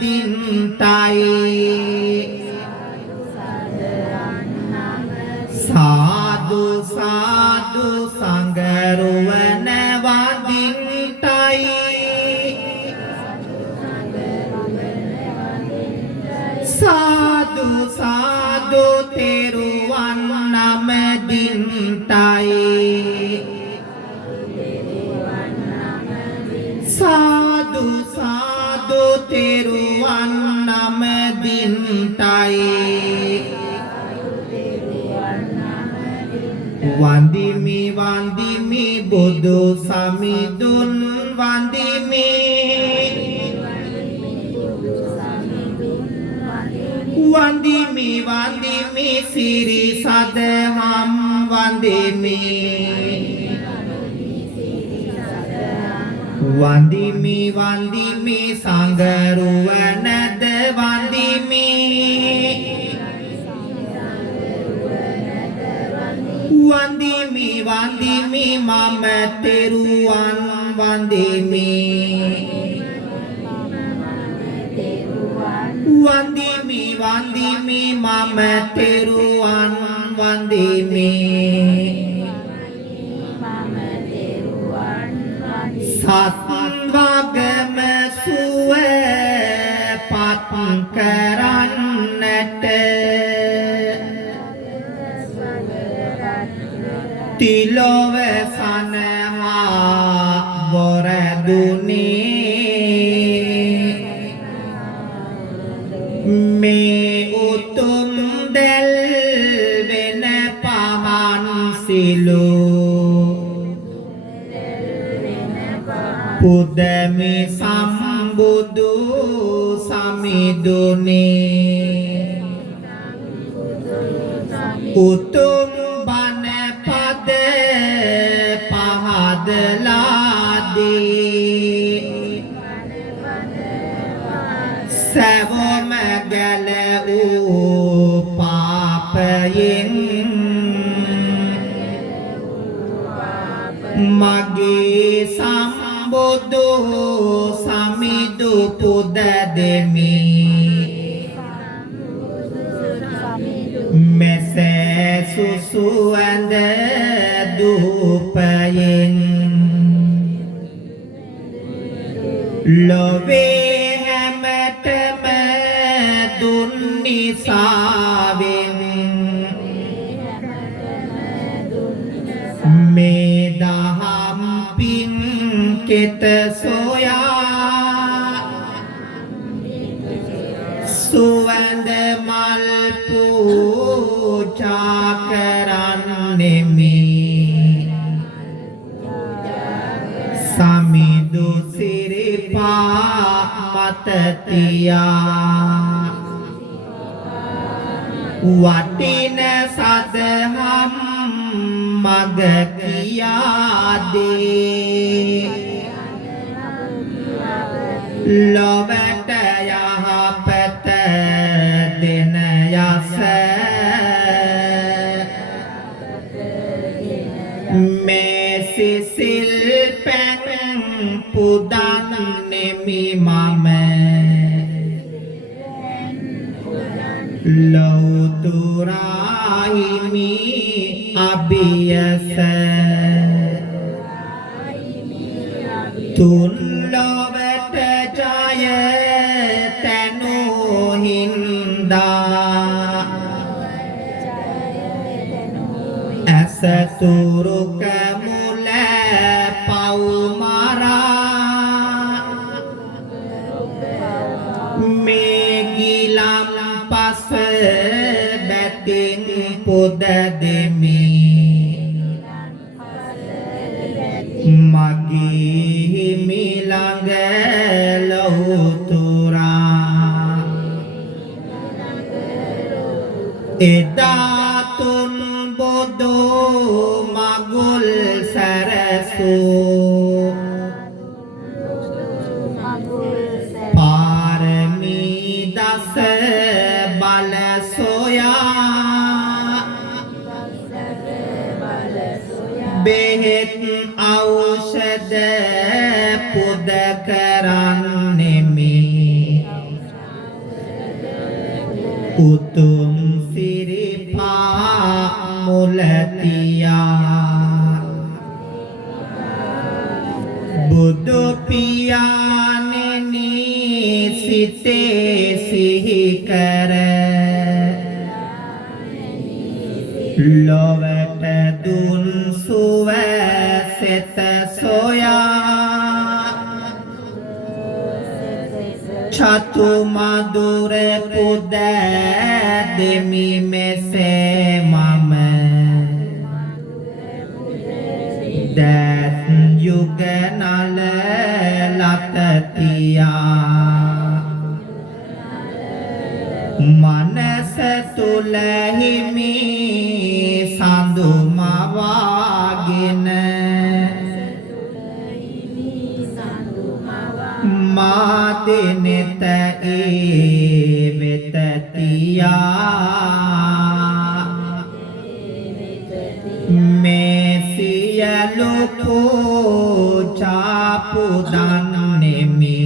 දින්ටයි සාදු සාදු සංගරුවන වදින්ටයි සාදු සාදු තෙරුවන් නම දින්ටයි සාදු සාදු තෙරුවන් නම දින්ටයි වන්දිමි වන්දිමි බුදු සමිඳුන් වන්දිමි වන්දිමි වන්දිමි සිරි සදහම් වන්දිමි වන්දිමි වන්දිමි සංගරුවනද වන්දිමි වන්දිමි වන්දිමි මම තෙරුවන් වන්දිමි වන්දිමි වන්දිමි මම තෙරුවන් වන්දිමි සත්වගම සුව පත් කරන්නට තිලොව සනහා බොරදුනේ මේ උතුම් දැල් වෙන පහන් සිලෝ පුදමි සම්බුදු සමිඳුනේ උතුම් බණ පද පහදලාදී සැවොම ගැල වූ පාපයෙන් මගේ සම්බුදු සමිඳු පුද දෙමි මෙසේ සුසුවඳ දූපයෙන් ලොවේ හැමතම දුන් නිසාවෙන් මේ දහම් පින් කෙත සොයා සුවඳ මල් පූජා කරන්නෙමි සමිඳු සිරිපා මත තියා වටින සදහම් මග කියා දේ ලොවට යහපත දෙන යස මේ සිසිල් පැන් පුදන්නෙමි මම ලෞතුරාහිමි අභියස තුන් ලොවට ජය තැනු හින්දා ඇසතුරුක මුල පවුමරා මේ ගිලම් පස බැතින් පුද දෙමි මගේ හිමි ළඟ ලෞතුරා එදා තුන් බොදෝ මගුල් සැරසූ පාරමී දස බල සොයා බෙහෙත් ඖෂධ පුද කරන්නෙමි උතුම් සිරිපා මුලතියා බුදු පියාණෙනි සිතේ සිහි කර ලොවට දුන් සුව සෙත සොයා චතු මధుර පුද දෙමි මෙසේ මම දත් යුග නල ලතතියා මනස තුල හිමි සඳු මවාගෙන මා දෙනෙත වෙත තියා මේ සියලු පූජා පුදන්නෙමි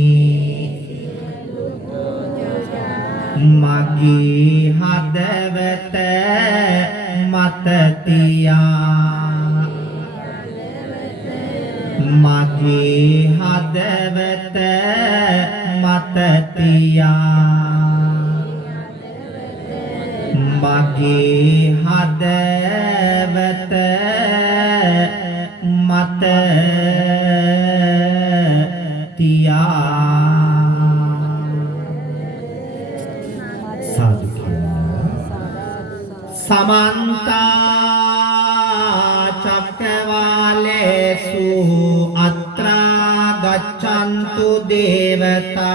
මගේ හදවත මත තියා මගේ හදවත මත තියා මගේ හදවත මත තියා සාදු समन्त चक्रवालेषु अत्र गच्छन्तु देवता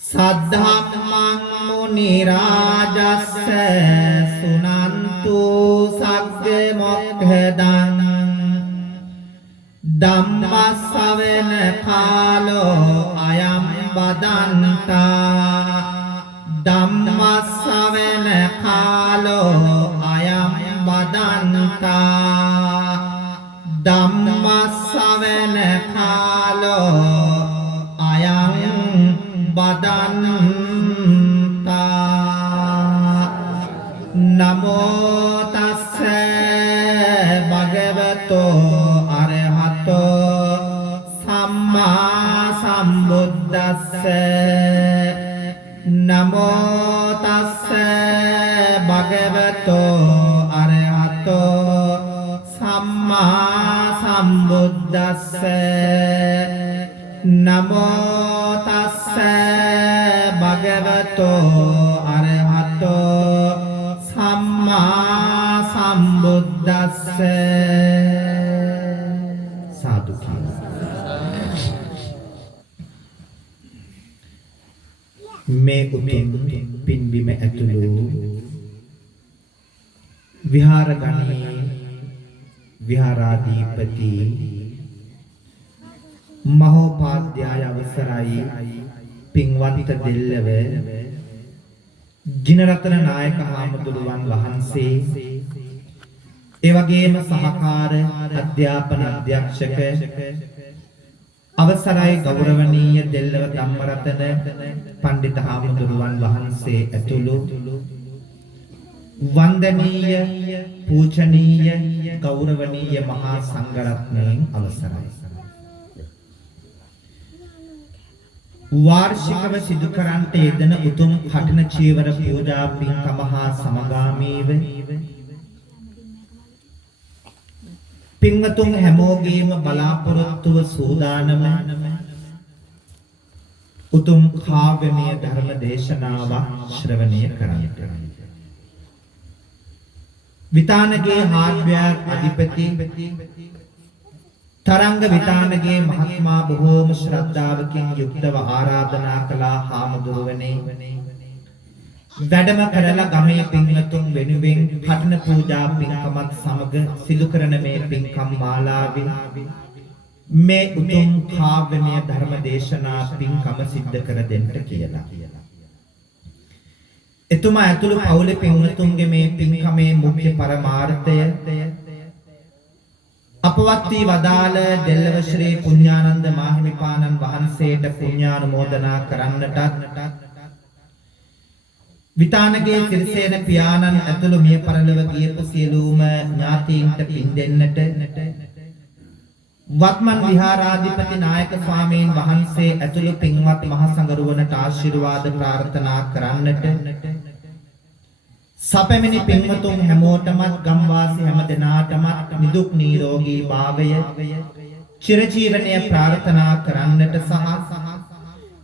सद्धम्मं मुनिराजस्य सुनन्तु सग्ग मोक्षदं धम्मश्रवण कालो अयं वदन्ता ධම්මස්සවන කාලෝ අයං වදන්තා ධම්මස්සවන කාලෝ අයං වදන්තා නමෝ තස්ස භගවතෝ අරහතෝ සම්මා සම්බුද්දස්ස නමෝ තස්ස භගවතෝ අරහතෝ සම්මා සම්බුද්දස්ස නමෝ තස්ස භගවතෝ අරහතෝ සම්මා සම්බුද්දස්ස සාදු මේ උතුම් පින්බිම ඇතුළු විහාරගණයේ විහාරාධිපති මහෝපාද්‍යය අවසරයි පින්වන්ත දෙල්ලව ජිනරතන නායක හාමුදුරුවන් වහන්සේ ඒ වගේම සහකාර අධ්‍යාපන අධ්‍යක්ෂක අවසරයි ගෞරවනීය දෙල්ලව ධම්මරතන පණ්ඩිත හාමුදුරුවන් වහන්සේ ඇතුළු වන්දනීය පූජනීය ගෞරවනීය මහා සංඝරත්නයන් අවසරයි වාර්ෂිකව සිදු කරන්නට යෙදෙන උතුම් කඨින චීවර පූජා පින්කම හා සමගාමීව පින්වතුන් හැමෝගේම බලාපොරොත්තුව සූදානම උතුම් කාව්‍යමය ධර්ම දේශනාවක් ශ්‍රවණය කරන්නට විතානගේ හාර්ඩ්වෙයාර් අධිපති තරංග විතානගේ මහත්මයා බොහෝම ශ්‍රද්ධාවකින් යුක්තව ආරාධනා කළා හාමුදුරුවනේ වැඩම කරලා ගමේ පින්වතුන් වෙනුවෙන් කඨින පූජා පින්කමත් සමග සිදු කරන මේ පින්කම් මාලාවේ මේ උතුම් කාව්‍යමය ධර්ම දේශනා පින්කම සිද්ධ කර දෙන්න කියලා. එතුමා ඇතුළු පවුලේ පින්වතුන්ගේ මේ පින්කමේ මුඛ්‍ය පරමාර්ථය අපවත් වී වදාළ දෙල්ලව ශ්‍රී පුඤ්ඤානන්ද මාහිමිපාණන් වහන්සේට පුඤ්ඤානුමෝදනා කරන්නටත් විතානගේ සිරිසේන පියාණන් ඇතුළු මිය පරලොව ගියපු සියලුම ඥාතීන්ට පින් දෙන්නට වත්මන් විහාරාධිපති නායක ස්වාමීන් වහන්සේ ඇතුළු පින්වත් මහ සංඝරුවනට ආශිර්වාද ප්‍රාර්ථනා කරන්නට සපැමිණි පින්වතුන් හැමෝටමත් ගම්වාසී හැම දෙනාටමත් නිදුක් නිරෝගී භාවය චිරජීවනයේ ප්‍රාර්ථනා කරන්නට සහ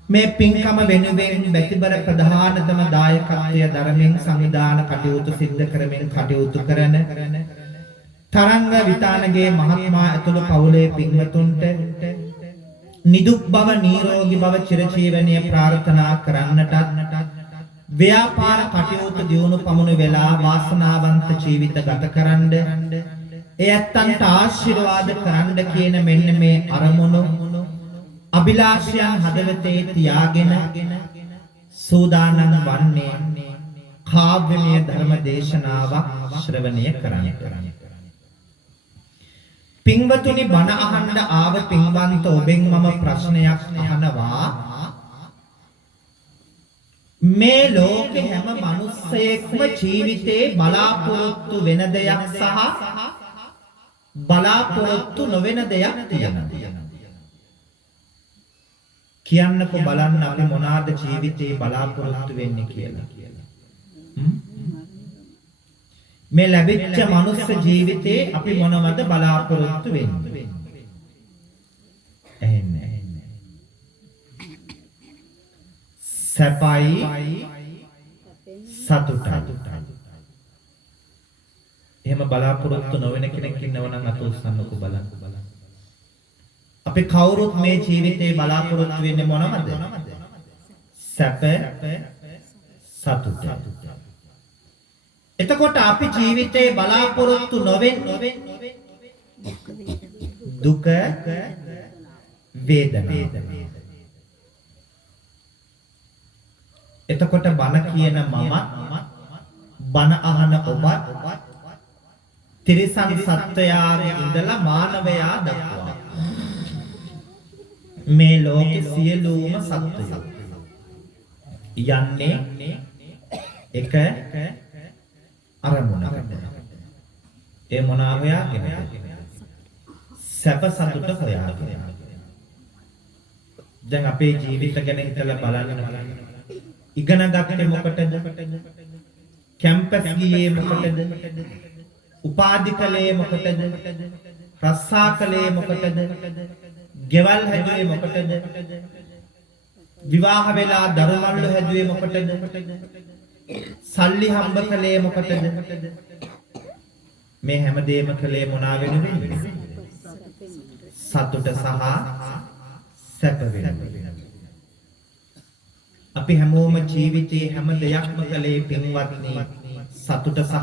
මේ පින්කම වෙනුවෙන් බැතිබර ප්‍රධානතම දායකත්වය දරමින් සංවිධාන කටයුතු සිද්ධ කරමින් කටයුතු කරන තරංග විතානගේ මහත්මයා ඇතුළු පවුලේ පින්වතුන්ට නිදුක් බව නිරෝගී බව චිරජීවනයේ ප්‍රාර්ථනා කරන්නටත් ව්‍යාපාර කටයුතු දියුණු පමුණු වෙලා වාසනාවන්ත ජීවිත ගත කරන්න ඒ ඇත්තන්ට ආශිර්වාද කරන්න කියන මෙන්න මේ අරමුණු අභිලාෂයන් හදවතේ තියාගෙන සූදානම් වන්නේ කාව්‍යමය ධර්ම දේශනාවක් ශ්‍රවණය කරන්න. පින්වතුනි බණ අහන්න ආව පින්වන්ත ඔබෙන් මම ප්‍රශ්නයක් අහනවා. මේ ලෝකේ හැම මිනිස්සෙක්ම ජීවිතේ බලාපොරොත්තු වෙන දෙයක් සහ බලාපොරොත්තු නොවන දෙයක් තියෙනවා. කියන්නකෝ බලන්න අපි මොනවාද ජීවිතේ බලාපොරොත්තු වෙන්නේ කියලා. මේ ලැබිච්ච මනුස්ස ජීවිතේ අපි මොනවද බලාපොරොත්තු වෙන්නේ? සැපයි සතුටයි. එහෙම බලාපොරොත්තු නොවන කෙනෙක් ඉන්නව නම් අත උස්සන්නකෝ බලන්න. අපි කවුරුත් මේ ජීවිතේ බලාපොරොත්තු වෙන්නේ මොනවද? සැප සතුට. එතකොට අපි ජීවිතේ බලාපොරොත්තු නොවෙන්නේ දුක වේදනා. එතකොට බණ කියන මම බණ අහන ඔබත් තිරිසන් සත්වයාගේ ඉඳලා මානවයා දක්වා මේ ලෝකේ සියලුම සත්වයෝ යන්නේ එක අරමුණකට. ඒ මොනවා හොයාගෙන? සැප සතුට හොයාගෙන. දැන් අපේ ජීවිත ගැන හිතලා බලන්න. ඉගෙන ගත්තේ මොකටද? කැම්පස් ගියේ මොකටද? උපාධි කලේ මොකටද? රස්සා කලේ මොකටද? ගෙවල් හැදුවේ මොකටද? විවාහ වෙලා දරුමල්ලු හැදුවේ මොකටද? සල්ලි හම්බ කලේ මොකටද? මේ හැමදේම කලේ මොනවා වෙනුවෙන්ද? සතුට සහ සැප වෙනුවෙන්. අපි හැමෝම ජීවිතේ හැම දෙයක්ම කලේ පින්වත්නි සතුට සහ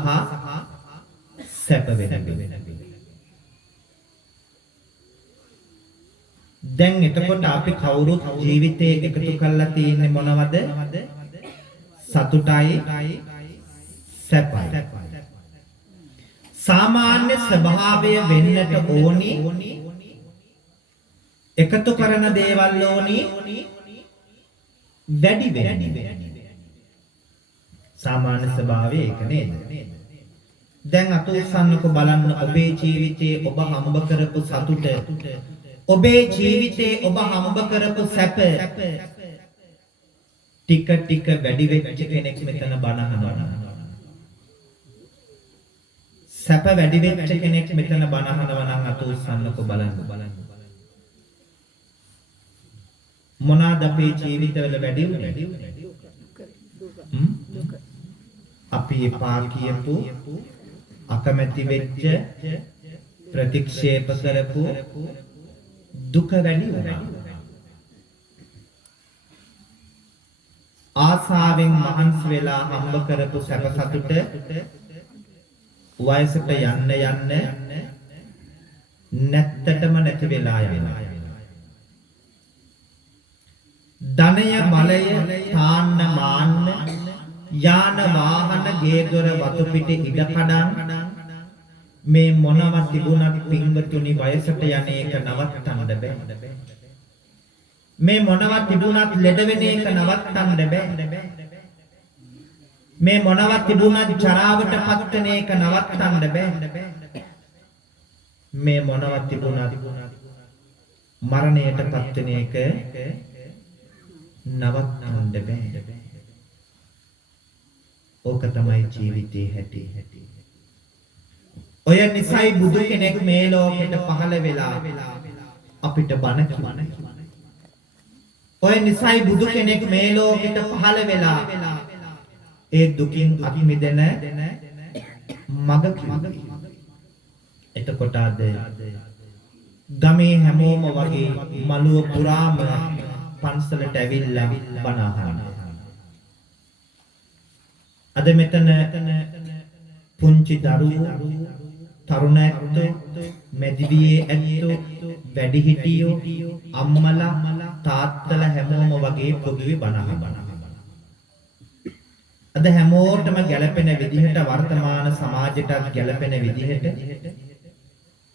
සැප වෙනුවෙන්. දැන් එතකොට අපි කවුරුත් ජීවිතේ එකතු කරලා තියෙන්නේ මොනවද? සතුටයි සැපයි. සාමාන්‍ය ස්වභාවය වෙන්නට ඕනි එකතු කරන දේවල් ඕනි වැඩි වෙන්න. සාමාන්‍ය ස්වභාවය ඒක නේද? දැන් අත උස්සන්නකෝ බලන්න ඔබේ ජීවිතේ ඔබ හම්බ කරපු සතුට, ඔබේ ජීවිතේ ඔබ හම්බ කරපු සැප ටික ටික වැඩි වෙච්ච කෙනෙක් මෙතන බණ අහනවා. සැප වැඩි වෙච්ච කෙනෙක් මෙතන බණ අහනවා නම් අත උස්සන්නකෝ බලන්න. මොනවාද අපේ ජීවිතවල වැඩි වුනේ? අපි එපා කියපු, අකමැති වෙච්ච, ප්‍රතික්ෂේප කරපු දුක වැඩි වුණා. ආසාවෙන් මහන්සි වෙලා හම්බ කරපු සැප සතුට වයසට යන්න යන්න නැත්තටම නැති වෙලා යනවා. ධනය බලය තාන්න මාන්න යාන වාහන ගේ දොර වතු පිට ඉඩ කඩන් මේ මොනවා තිබුණත් පින්වතුනි වයසට යන එක නවත්තන්න බෑ. මේ මොනවා තිබුණත් ලෙඩ වෙන එක නවත්තන්න බෑ. මේ මොනවත් තිබුණත් ජරාවට පත් වෙන එක නවත්තන්න බෑ. මේ මොනවත් තිබුණත් මරණයට පත් වෙන එක නවත්තන්න බෑ. ඕක තමයි ජීවිතේ හැටි. ඔය නිසයි බුදු කෙනෙක් මේ ලෝකෙට පහළ වෙලා අපිට බණ කිව්වා. ඔය නිසයි බුදු කෙනෙක් මේ ලෝකෙට පහළ වෙලා ඒ දුකින් අත් මිදෙන මඟ කිව්වා. එතකොට අද ගමේ හැමෝම වගේ මළුව පුරාම පන්සලට ඇවිල්ලා බණ අහනවා. අද මෙතන පුංචි දරුවෝ, තරුණ ඇත්තෝ, මැදිවියේ ඇත්තෝ, වැඩිහිටියෝ, අම්මලා, තාත්තලා හැමෝම වගේ පොදුවේ බණ අහනවා. අද හැමෝටම ගැළපෙන විදිහට වර්තමාන සමාජයට ගැළපෙන විදිහට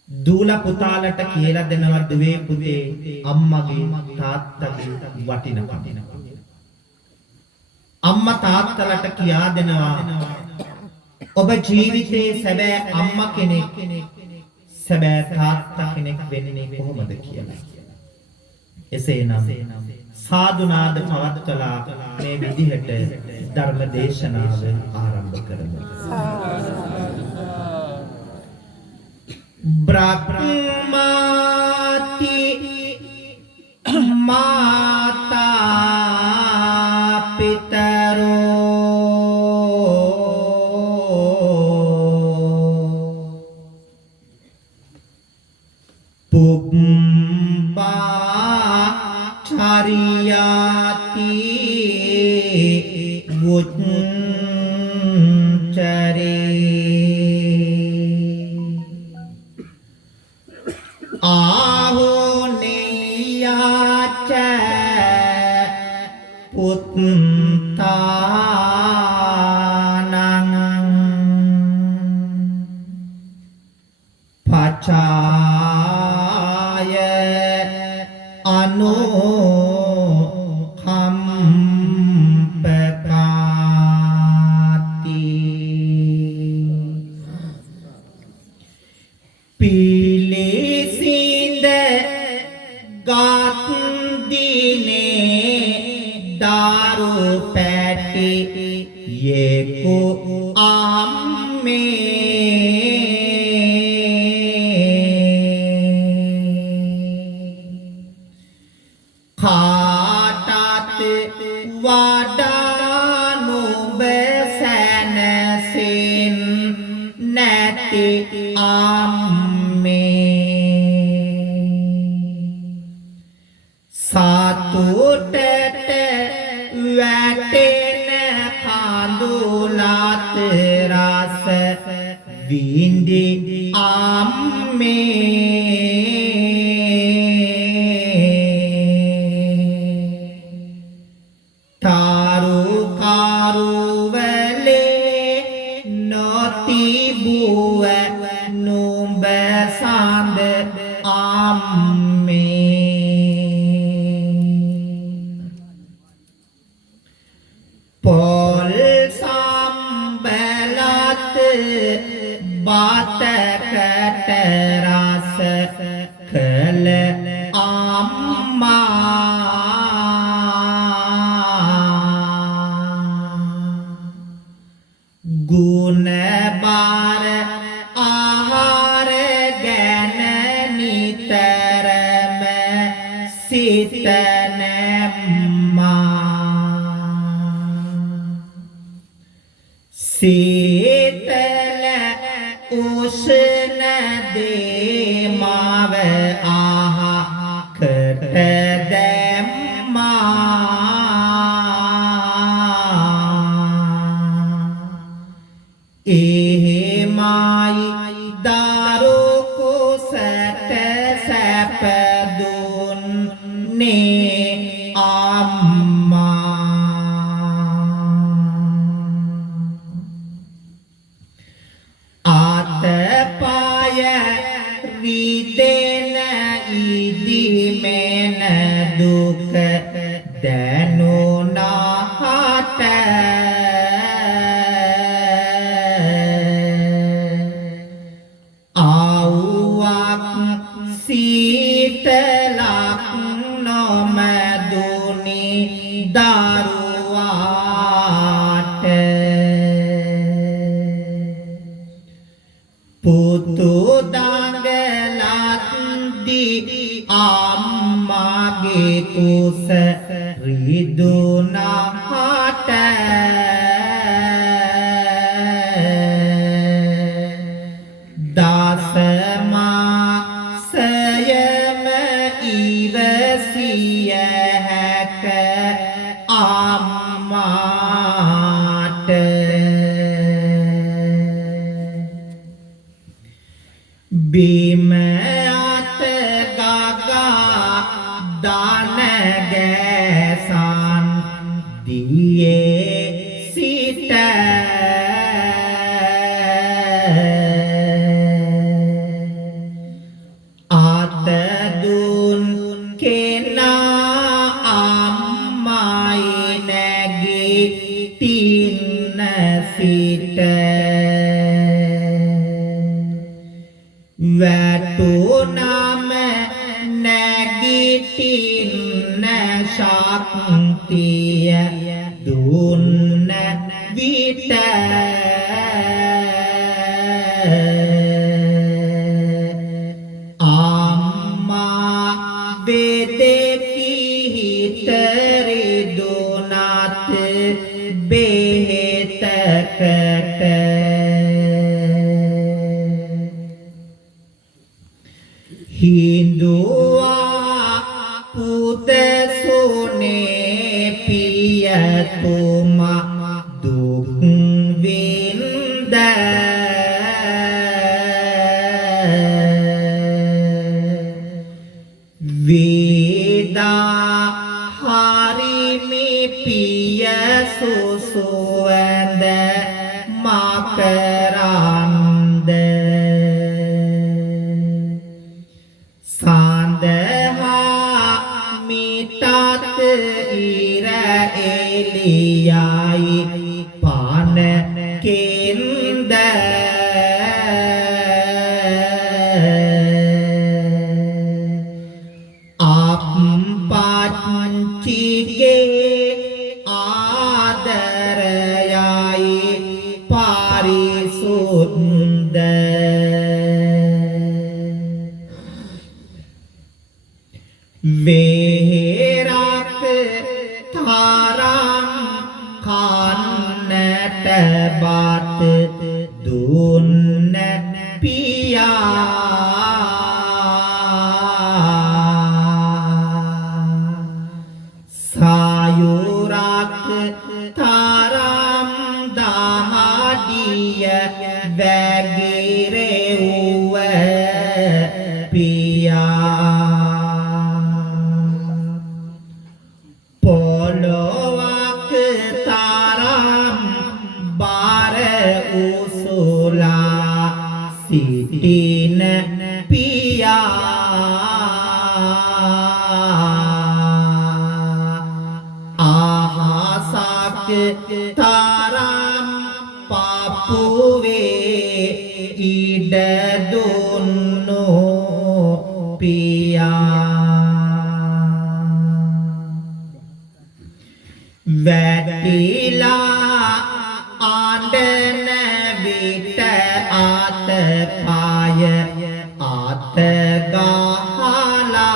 දූලා පුතාලට කියලා දෙනවා දුවේ පුතේ අම්මගේ තාත්තගේ වටිනකම. අම්මා තාත්තලට කියා දෙනවා ඔබ ජීවිතේ සැබෑ අම්මා කෙනෙක් සැබෑ තාත්තා කෙනෙක් වෙන්නේ කොහොමද කියලා. එසේනම් සාදුනාද පවත්වලා මේ විදිහට ධර්ම දේශනාව ආරම්භ කරමු. බ්‍රහ්මාති මාතා පිතරෝ පුබ්බා චරියාති ආහෝනියාච පුත්තානං පචාය අනුකම්පකාති පිලිසිඳ ගත් දිනේ දාරු පැටි යෙකු අම්මේ කාටත් වඩා නුඹ සැනසෙන් නැති අම්මේ සතුටට වැටෙන කඳුලත් රස විඳි අම්මේ තාරු කාරුවලේ නොතිබුව නුඹ සඳ අම්මේ පොල් සම්බලත් බතකට රස කළ අම්මා ගුණ බාර ආහාර ගැන නිතරම සිතනම්මා සීතල උෂ්ණ දේමාව ආහකට දැම්මා එහෙමයි දාරු කුසට සැප දුන්නේ අම්මා ආතපය රිදෙන ඉදිමෙන දුක දැනුණාට අම්මාගේ කුස රිදුනහට දසමාසයම ඉවසිය හැක අම්මාට බිම අත ගගා දාන ගෑසන් දියේ සිට අත දුන් කෙනා අම්මයි නැගිටින්න සිට වැටුනම නැගිටින්න ශක්තිය දුන්න විට අම්මා වෙදෙකි හිතරිදුනත් බෙහෙතකට හිඳුවා පුදසුනේ පියතුමා දුක් විඳ වේදා හරිමි පිය සුසුවඳ මකරන්ද සඳහා මිටත් ඉර එලියයි පාන කෙන්ද අප්පච්චිගේ ආදරයයි පාරිසුද්ධ වේරක් තරම් කන්නට බත් දුන්න පියා සායුරක් තරම් දහඩිය වැගිරෙව්ව පියා පොළොවක් තරම් බර උසුලා සිටින පියා අහසක් තරම් පපුවේ ඉඩ දුන්නු පියා වැටිලා ආඬන විට අත පාය අත ගහලා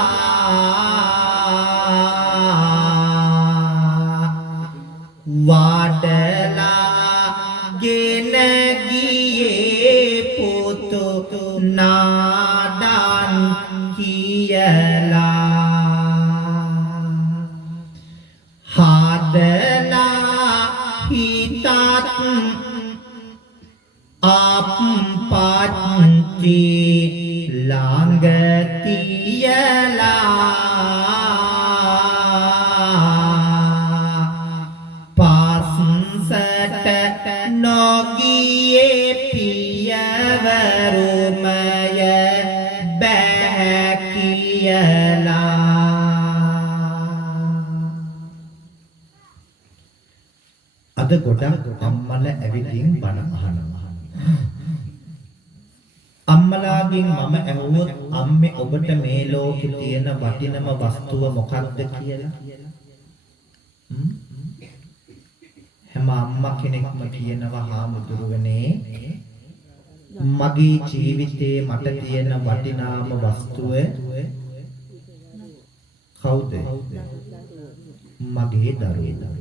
වඩලා ගෙන ගියේ පුතු නාඩන් කියලා හදලා හිතත් අප්පච්චි ළඟ තියලා පස්සට නොගියේ පියවරුමය බෑ කියලා අද ගොඩක් අම්මල ඇවිදින් බණ අහනවා. අම්මලාගෙන් මම ඇහුවොත් අම්මේ ඔබට මේ ලෝකේ තියෙන වටිනම වස්තුව මොකක්ද කියලා? හැම අම්මා කෙනෙක්ම කියනවා හාමුදුරුවනේ මගේ ජීවිතේ මට තියෙන වටිනාම වස්තුව කවුද? මගේ දරුවෝ.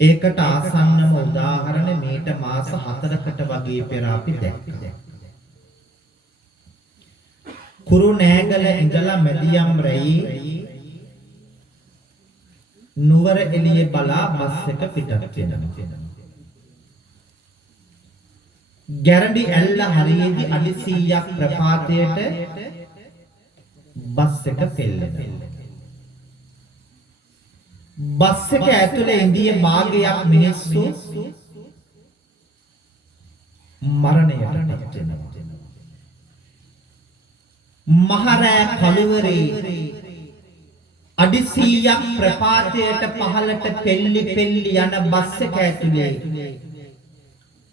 ඒකට ආසන්නම උදාහරණ මේට මාස 4කට වගේ පෙර අපි දැක්කා. කුරුණෑගල ඉඳලා මැදියම් රැයි නුවර එළිය බලා බස් එක පිටත් වෙනවා. ගැරඬි ඇල්ල හරියේදී අඩි 100ක් ප්‍රපාතයට බස් එක පෙළෙනවා. බස් එක ඇතුලේ ඉන්දිය භාගයක් මිනිස්සු මරණයටපත් වෙනවා. මහරෑ කළුවරේ අඩි 100ක් ප්‍රපාතයට පහළට පෙල්ලි යන බස් එක ඇතුලේ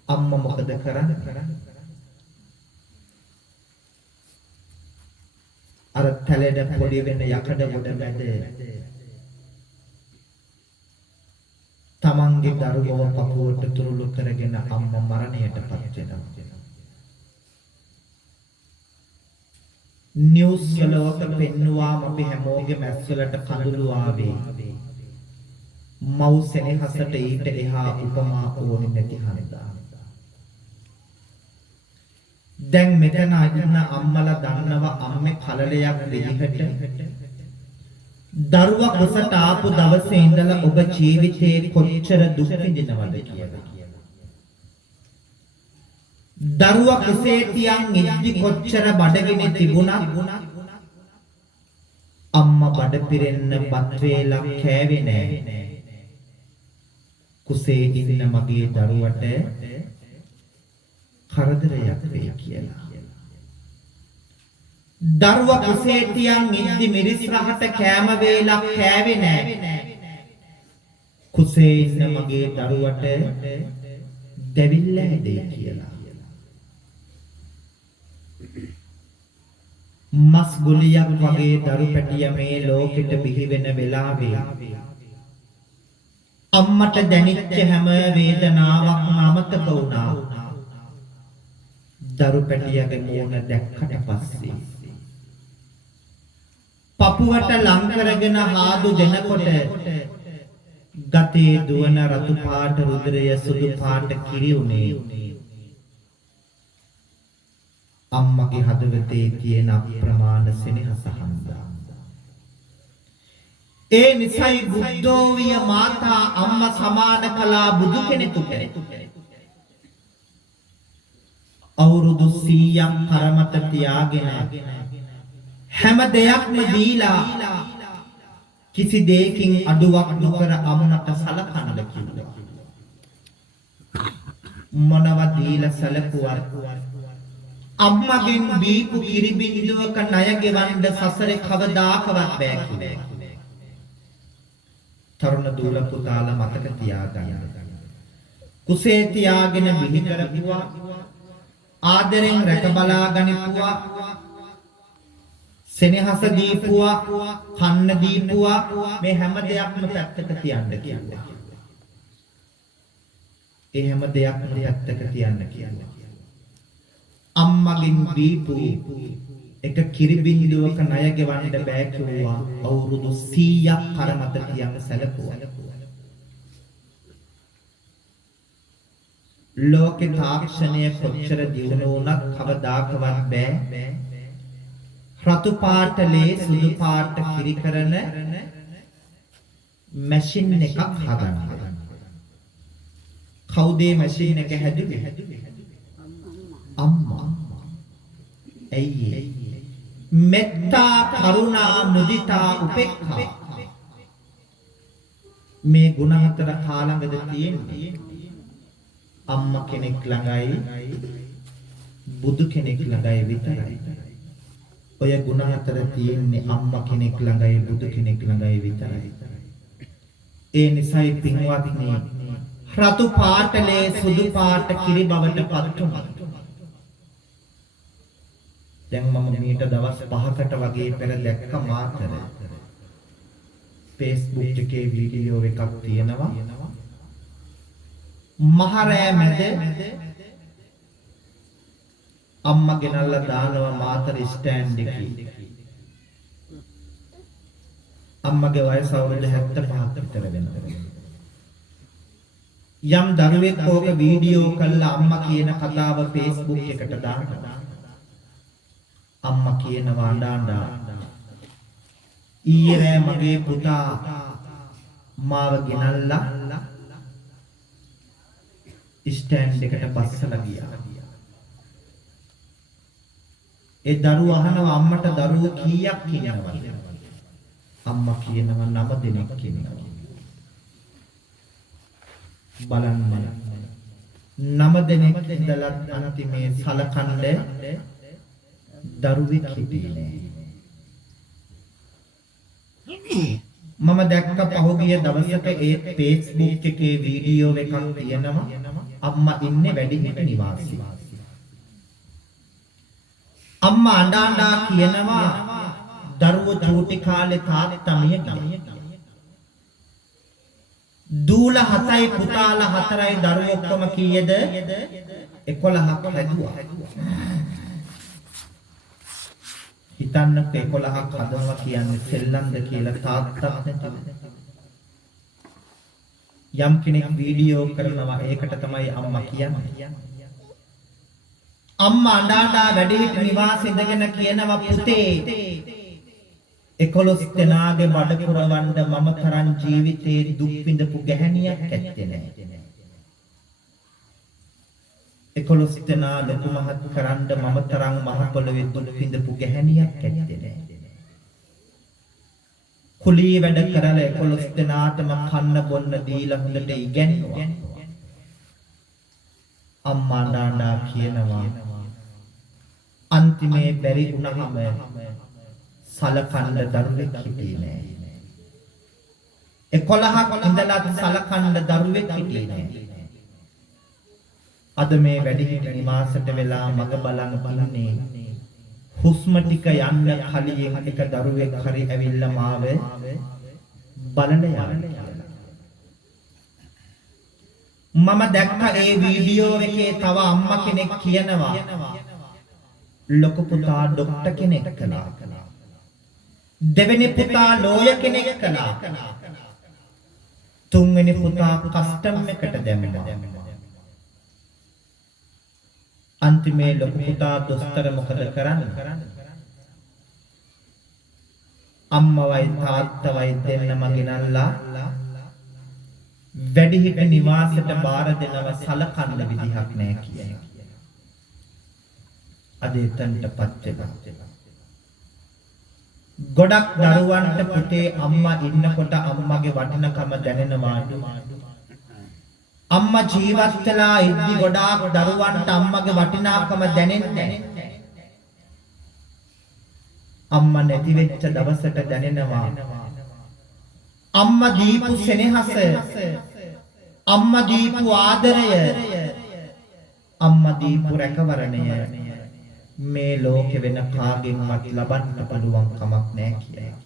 අම්මා මොකද කරන්නේ? අර තැලෙඩ පොඩි වෙන යකඩ ගොඩ මැද තමන්ගේ දරුවව පපුවට තුරුළු කරගෙන අම්මා මරණයටපත් වෙනවා. නිවුස් වලක පෙන්නුවාම අපි හැමෝගෙම ඇස්වලට කඳුළු ආවේ. මව් සෙනෙහසට ඊට එහා උපමා ඕනේ නැති හන්දා. දැන් මෙතන ඉන්න අම්මලා දන්නවා අම්මේ කලලයක් විදිහට දරුවා කුසට ආපු දවසේ ඉඳලා ඔබ ජීවිතේ කොච්චර දුක් විඳිනවද කියලා. දරුවා කුසේ තියන් ඉද්දි කොච්චර බඩගිනි තිබුණා. අම්මා බඩ පිරෙන්න බත් වේලක් කෑවේ නෑ. කුසේ ඉන්න මගේ දරුවට කරදරයක් වෙයි කියලා. දරුවා කුසේ තියන් ඉද්දි මිරිස් රහට කෑම වේලක් කෑවේ නෑ. කුසේ ඉන්න මගේ දරුවට දෙවිල්ල හැදෙයි කියලා. මස් ගුලියක් වගේ දරු පැටිය මේ ලෝකෙට බිහි වෙන වෙලාවේ අම්මට දැනෙච්ච හැම වේදනාවක්ම අමතක වුණා. දරු පැටියගේ මූණ දැක්කට පස්සේ පපුවට ලං කරගෙන හාදු දෙනකොට ගතේ දුවන රතු පාට රුධිරය සුදු පාට කිරි උනේ. අම්මගේ හදවතේ තියෙන අප්‍රමාණ සෙනෙහස හන්දා. ඒ නිසයි බුද්ධෝවිය මාතා අම්මා සමාන කළා බුදු කෙනෙකුට. අවුරුදු 100ක් කරමත තියාගෙන හැම දෙයක්ම දීලා කිසි දෙයකින් අඩුවක් නොකර අම්මට සලකන්න කිව්වා. මොනවද දීලා සැලකුවත් අම්මගෙන් බීපු කිරි බිඳුවක ණය ගෙවන්න සසරේ කවදාකවත් බෑ කිව්වා. තරුණ දූල පුතාලා මතක තියාගන්න. කුසේ තියාගෙන බිහි කරපුවා ආදරෙන් රැක බලා ගනිපුවා සෙනෙහස දීපුවා කන්න දීපුවා මේ හැම දෙයක්ම පැත්තක තියන්න කිව්වා. ඒ හැම දෙයක්ම පැත්තක තියන්න කිව්වා. අම්මගෙන් දීපු එක කිරි බිඳුවක ණය ගෙවන්න බෑ කිව්වා. අවුරුදු 100ක් කරමත තියන්න සැලකුවා. ලෝකේ තාක්ෂණය කොච්චර දියුණු වුණත් කවදාකවත් බෑ රතු පාටලේ සුදු පාට කිරි කරන මැෂින් එකක් හදන්න. කවුද මැෂින් එක හැදුවේ? අම්මා. ඇයි? මෙත්තා කරුණා මුදිතා උපේක්ඛා මේ ගුණ හතර කාලඟද තියෙන්නේ. අම්මා කෙනෙක් ළඟයි බුදු කෙනෙක් ළඟයි විතරයි. ඔය ගුණ හතර තියෙන්නේ අම්මා කෙනෙක් ළඟයි බුදු කෙනෙක් ළඟයි විතරයි. ඒ නිසයි පින්වත්නි රතු පාටලේ සුදු පාට කිරි බවට පත් වුණා. දැන් මම මීට දවස් 5කට වගේ පෙර දැක්ක මාතර Facebook එකේ වීඩියෝ එකක් තියෙනවා. මහරෑ මැද අම්මා ගෙනල්ලා දානවා මාතර ස්ටෑන්ඩ් එකේ. අම්මගේ වයස අවුරුදු 75ක් විතර වෙනවා. යම් දරුවෙක් ඕක වීඩියෝ කරලා අම්මා කියන කතාව Facebook එකට දානවා. අම්මා කියනවා අඬා ඊයේ රෑ මගේ පුතා මාව ගෙනල්ලා ස්ටෑන්ඩ් එකට බස්සලා ගියා. ඒ දරුවා අහනවා අම්මට දරුවෝ කීයක් ඉන්නවද? අම්මා කියනවා 9 දෙනෙක් ඉන්නවා. බලන්න 9 දෙනෙක් ඉඳලා අන්තිමේ සලකන්න දරුවෙක් හිටියේ නෑ. මම දැක්ක පහුගිය දවසක ඒ Facebook එකේ වීඩියෝ එකක් තියෙනවා. අම්මා ඉන්නේ වැඩිහිටි නිවාසයේ. අම්මා අඬා කියනවා දරුවෝ චූටි කාලේ තාත්තා මිය ගියා. දූලා 7යි පුතාලා 4යි දරුවෝ ඔක්කොම කීයද? 11ක් හැදුවා. හිතන්නත් 11ක් හදනවා කියන්නේ සෙල්ලම්ද කියලා තාත්තත් නැතිව. යම් කෙනෙක් වීඩියෝ කරනවා ඒකට තමයි අම්මා කියන්නේ. අම්මා අඬා වැඩිහිටි නිවාසෙ ඉඳගෙන කියනවා පුතේ 11 දෙනාගේ බඩ පුරවන්න මම තරම් ජීවිතේ දුක් විඳපු ගැහණියක් ඇත්තේ නැහැ. 11 දෙනා ලොකු මහත් කරන්න මම තරම් මහ පොළවේ දුක් විඳපු ගැහණියක් ඇත්තේ නැහැ. කුලී වැඩ කරලා 11 දෙනාටම කන්න බොන්න දීලා හොඳට ඉගෙනුවා. අම්මා නානා කියනවා අන්තිමේ බැරි වුණාම සලකන්න දරුවෙක් හිටියේ නෑ. 11ක් ඉඳලා සලකන්න දරුවෙක් හිටියේ නෑ. අද මේ වැඩිහිටි නිවාසයට වෙලා මග බලන් ඉන්නේ හුස්ම ටික යන්න කලින් එක දරුවෙක් හරි ඇවිල්ලා මාව බලන්න යන්නේ. මම දැක්ක ඒ වීඩියෝ එකේ තව අම්මා කෙනෙක් කියනවා ලොකු පුතා ડોක්ටර් කෙනෙක් කළා. දෙවෙනි පුතා ලෝය කෙනෙක් කළා. තුන්වෙනි පුතා කස්ටම් එකට දැම්මා. අන්තිමේ ලොකු පුතා දොස්තර මොකද කරන්නේ? අම්මවයි තාත්තවයි දෙන්නම ගෙනල්ලා වැඩිහිටි නිවාසයට බාර දෙනවා සලකන්න විදිහක් නැහැ කියලා. අද එතනටපත් වෙලා. ගොඩක් දරුවන්ට පුතේ අම්මා ඉන්නකොට අම්මගේ වටිනකම දැනෙනවා. අම්මා ජීවත් වෙලා ඉද්දි ගොඩාක් දරුවන්ට අම්මගේ වටිනාකම දැනෙන්නේ නැහැ. අම්මා නැති වෙච්ච දවසට දැනෙනවා. අම්මා දීපු සෙනෙහස, අම්මා දීපු ආදරය, අම්මා දීපු රැකවරණය මේ ලෝකෙ වෙන කාගෙන්වත් ලබන්න පුළුවන් කමක් නැහැ කියලා.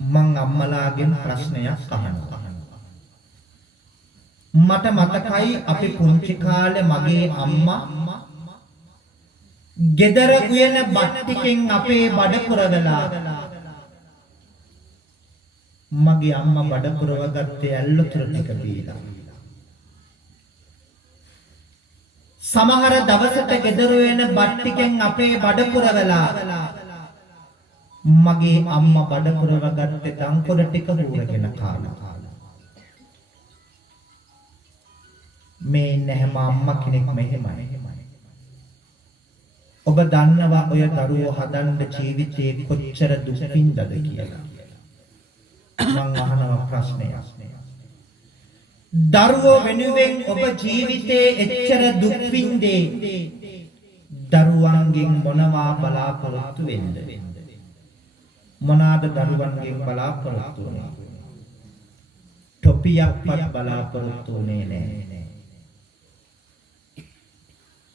මං අම්මලාගෙන් ප්‍රශ්නයක් අහනවා. මට මතකයි අපි පුංචි කාලේ මගේ අම්මා ගෙදර උයන බත් ටිකෙන් අපේ බඩ පුරවලා මගේ අම්මා බඩ පුරවගත්තේ ඇල්ලුතුරු ටික බීලා. සමහර දවසට ගෙදර වෙන බත් ටිකෙන් අපේ බඩ පුරවලා මගේ අම්මා බඩ පුරවගත්තේ දංකොල ටික හුරගෙන කාලා. මේ නැහැම අම්මා කෙනෙක් මෙහෙමයි. ඔබ දන්නවා ඔය දරුවෝ හදන්න ජීවිතේ කොච්චර දුක් විඳද කියලා. මං අහනවා ප්‍රශ්නයක්. දරුවෝ වෙනුවෙන් ඔබ ජීවිතේ එච්චර දුක් විඳේ දරුවන්ගෙන් මොනවා බලාපොරොත්තු වෙන්නද? මොනවාද දරුවන්ගෙන් බලාපොරොත්තු වෙන්නේ? ටොපියක්වත් බලාපොරොත්තු වෙන්නේ නැහැ.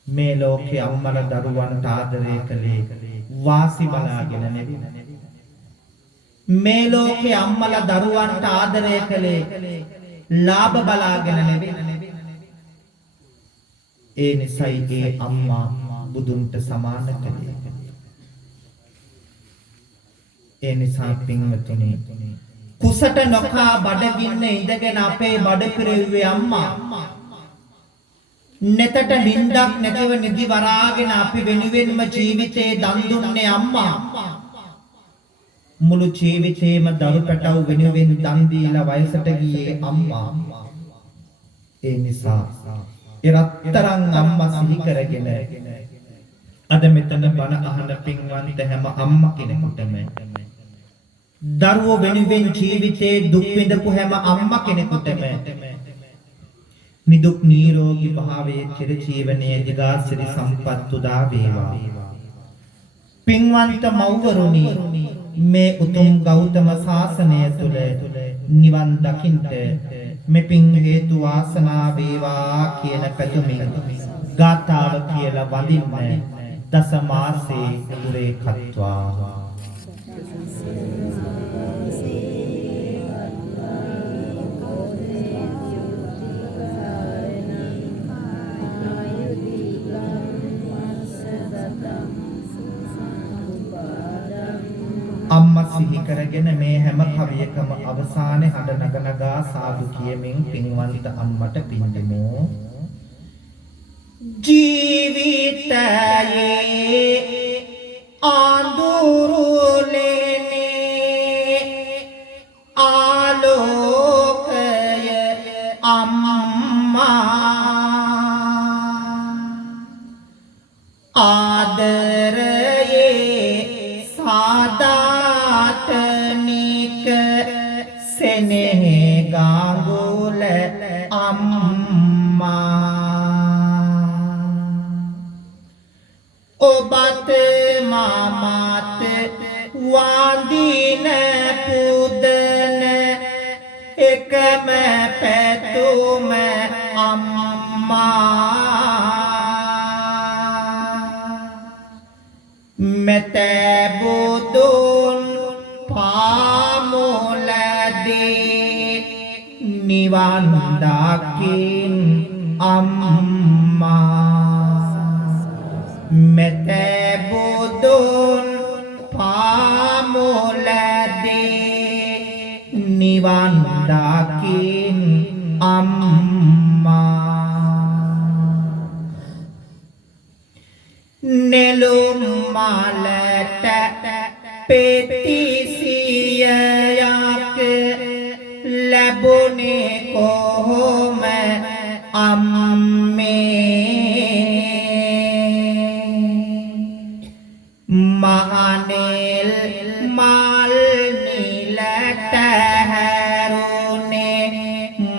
මේ ලෝකේ අම්මලා දරුවන්ට ආදරය කළේ වාසි බලාගෙන නෙවෙයි. මේ ලෝකේ අම්මලා දරුවන්ට ආදරය කළේ ලාභ බලාගෙන නෙවෙයි. ඒ නිසයි ඒ අම්මා බුදුන්ට සමාන කළේ. ඒ නිසා පින්වතුනි කුසට නොකා බඩගින්න ඉඳගෙන අපේ බඩ පිරෙව්වේ අම්මා. නෙතට නිින්දක් නැතිව නිදි වරාගෙන අපි වෙනුවෙන්ම ජීවිතේ දන් දුන්නේ අම්මා. මුළු ජීවිතේම දරු පැටව් වෙනුවෙන් දන් දීලා වයසට ගියේ අම්මා. ඒ නිසා එරත්තරන් අම්මා සිහි කරගෙන අද මෙතන බණ අහන පින්වන්ත හැම අම්මා කෙනෙකුටම දරුවෝ වෙනුවෙන් ජීවිතේ දුක් විඳපු හැම අම්මා කෙනෙකුටම නිදුක් නිරෝගී භාවයේ චිර ජීවනයේ දිගාසිරි සම්පත් උදා වේවා. පින්වන්ත මව්වරුනි මේ උතුම් ගෞතම ශාසනය තුල නිවන් දකින්ට මෙපින් හේතු වාසනා වේවා කියන පැතුමින් ගාථාව කියලා වඳින්න දස මාසේ උරේ කତ୍වා අම්මා සිහි කරගෙන මේ හැම කවියකම අවසානයේ හඬ නගනගා සාදු කියමින් පින්වන්ත අම්මට පින් දෙමු. ජීවිතයේ ආඳුරුලේ ආලෝකය අම්මා ආදරයේ සාදාතනික සෙනෙහ ගාඟුල අම්මා ඔබත් මාමත් වඳින පුදන එකම පැතුම අම්මා මෙතබුදුන් පාමුලදී නිවන් දකින් අම්මා මෙතබුදුන් පාමුලදී නිවන් දකින් අම්මා නෙළුම් මලට පෙතිසියයක් ලැබුණේ කොහොම අම්මේ මහනෙල් මල් නිලට හැරුණේ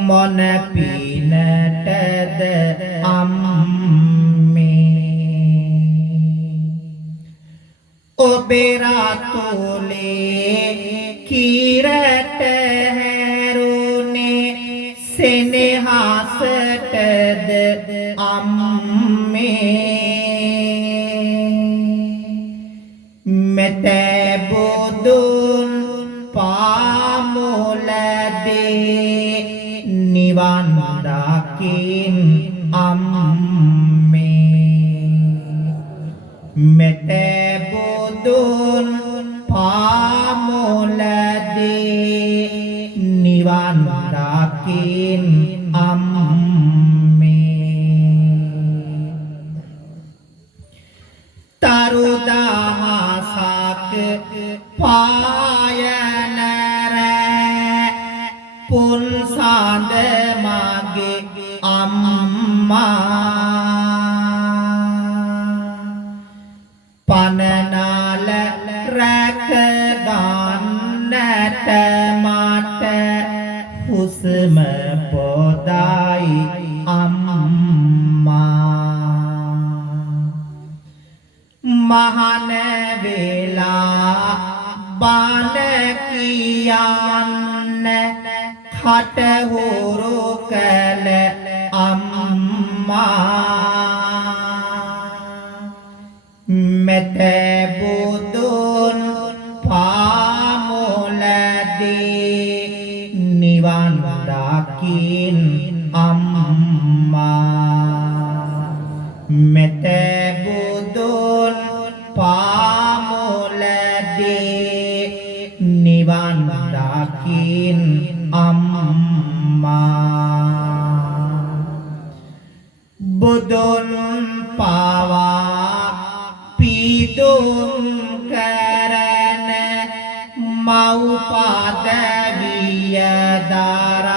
මොන පිනටද ඔබේ රාතුලේ කිරට හැරුණේ සෙනෙහසටද අම්මේ මෙතබුදුන් පාමුලදී නිවන් දකින් අම්මේ මෙතබුදුන් පාමුලදී නිවන් දකින් අම්මේ තරුදහසක් පායන පුන් සඳ මගේ අම්මා පනනාල රැක ගන්නට මට හුස්ම පොදයි අම්මා මහන වේලා බණ කියන්න කටහුරු කළ අම්මා මෙතබුදුන් පාමුලදී නිවන් දකින් අම්මා පිහිටුම් කරන මව් පදවිය දරා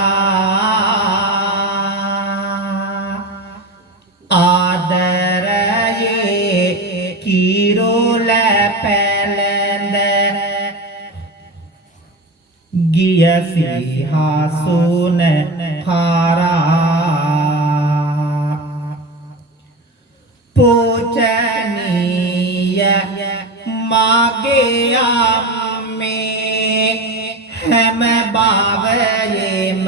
ආදරයේ කිරුල පැලඳ ගිය සිහසුන කරා පූජනීය මගේ අම්මේ හැම භවයේම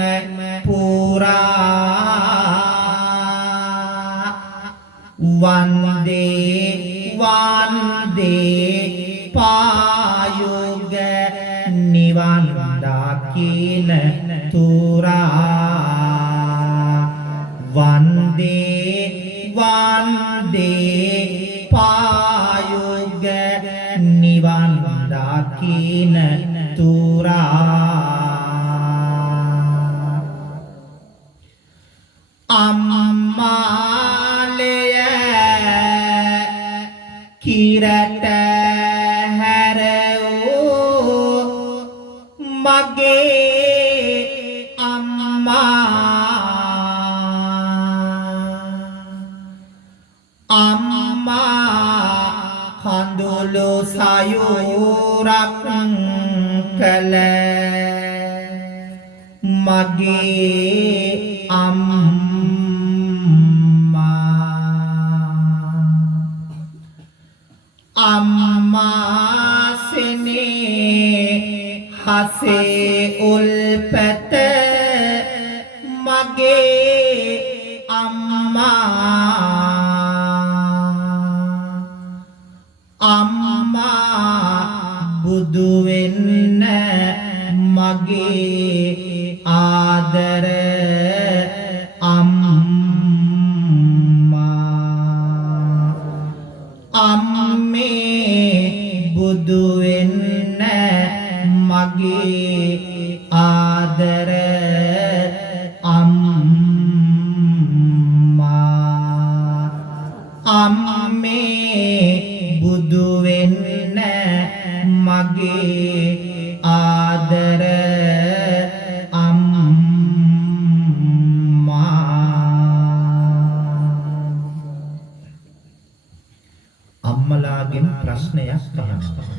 පුරා වන්දේ වන්දේ පායුග නිවන් දකින තුරා වන්දේ වන්දේ පායුග නිවන් දකින තුරා අම්මාලය කිරට හැරවූ මගේ අම්මා කඳුළු සයුරක් කළ මගේ අම්මා සෙනේ හසේ උල්පත මගේ අම්මා බුදු වෙන්න මගේ ආදර අම්මේ බුදු වෙන්න මගේ ආදර අම්මේ බුදු වෙන්න මගේ ආදර අම්මලාගෙන් ප්‍රශ්නයක් අහනවා.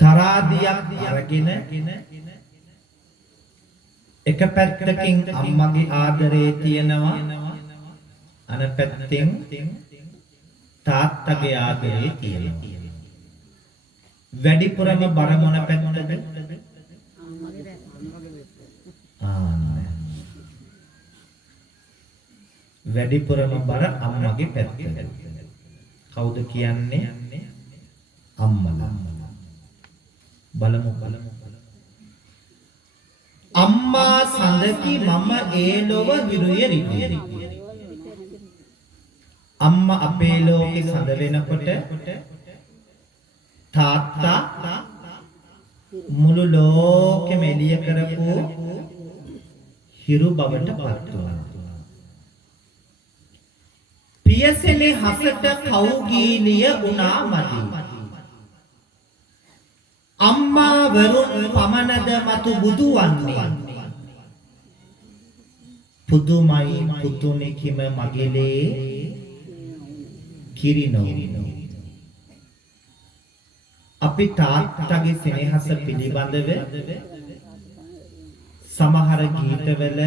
තරාදියක් අරගෙන එක පැත්තකින් අම්මගේ ආදරේ තියෙනවා අන පැත්තෙන් තාත්තගේ ආදරේ තියෙනවා. වැඩිපුරම බර මොන පැත්තද? වැඩිපුරම බර අම්මගේ පැත්තට. කවුද කියන්නේ? අම්මලා. බලමු. අම්මා සඳකි මම ඒ ලොව විරුය රිටි. අම්මා අපේ ලෝකේ සඳ වෙනකොට තාත්තා මුළු ලෝකෙම එළිය කරපු හිරු බවට පත් වුණා. පියසෙලේ හසට කවුගීලිය වුණා මදි. අම්මා වරුන් පමණද මතු බුදු වන්නේ. පුදුමයි පුතුනේ කිම මගේලේ කිරිනෝ. අපි තාත්තගේ සෙනෙහස පිළිබඳව සමහර ගීතවල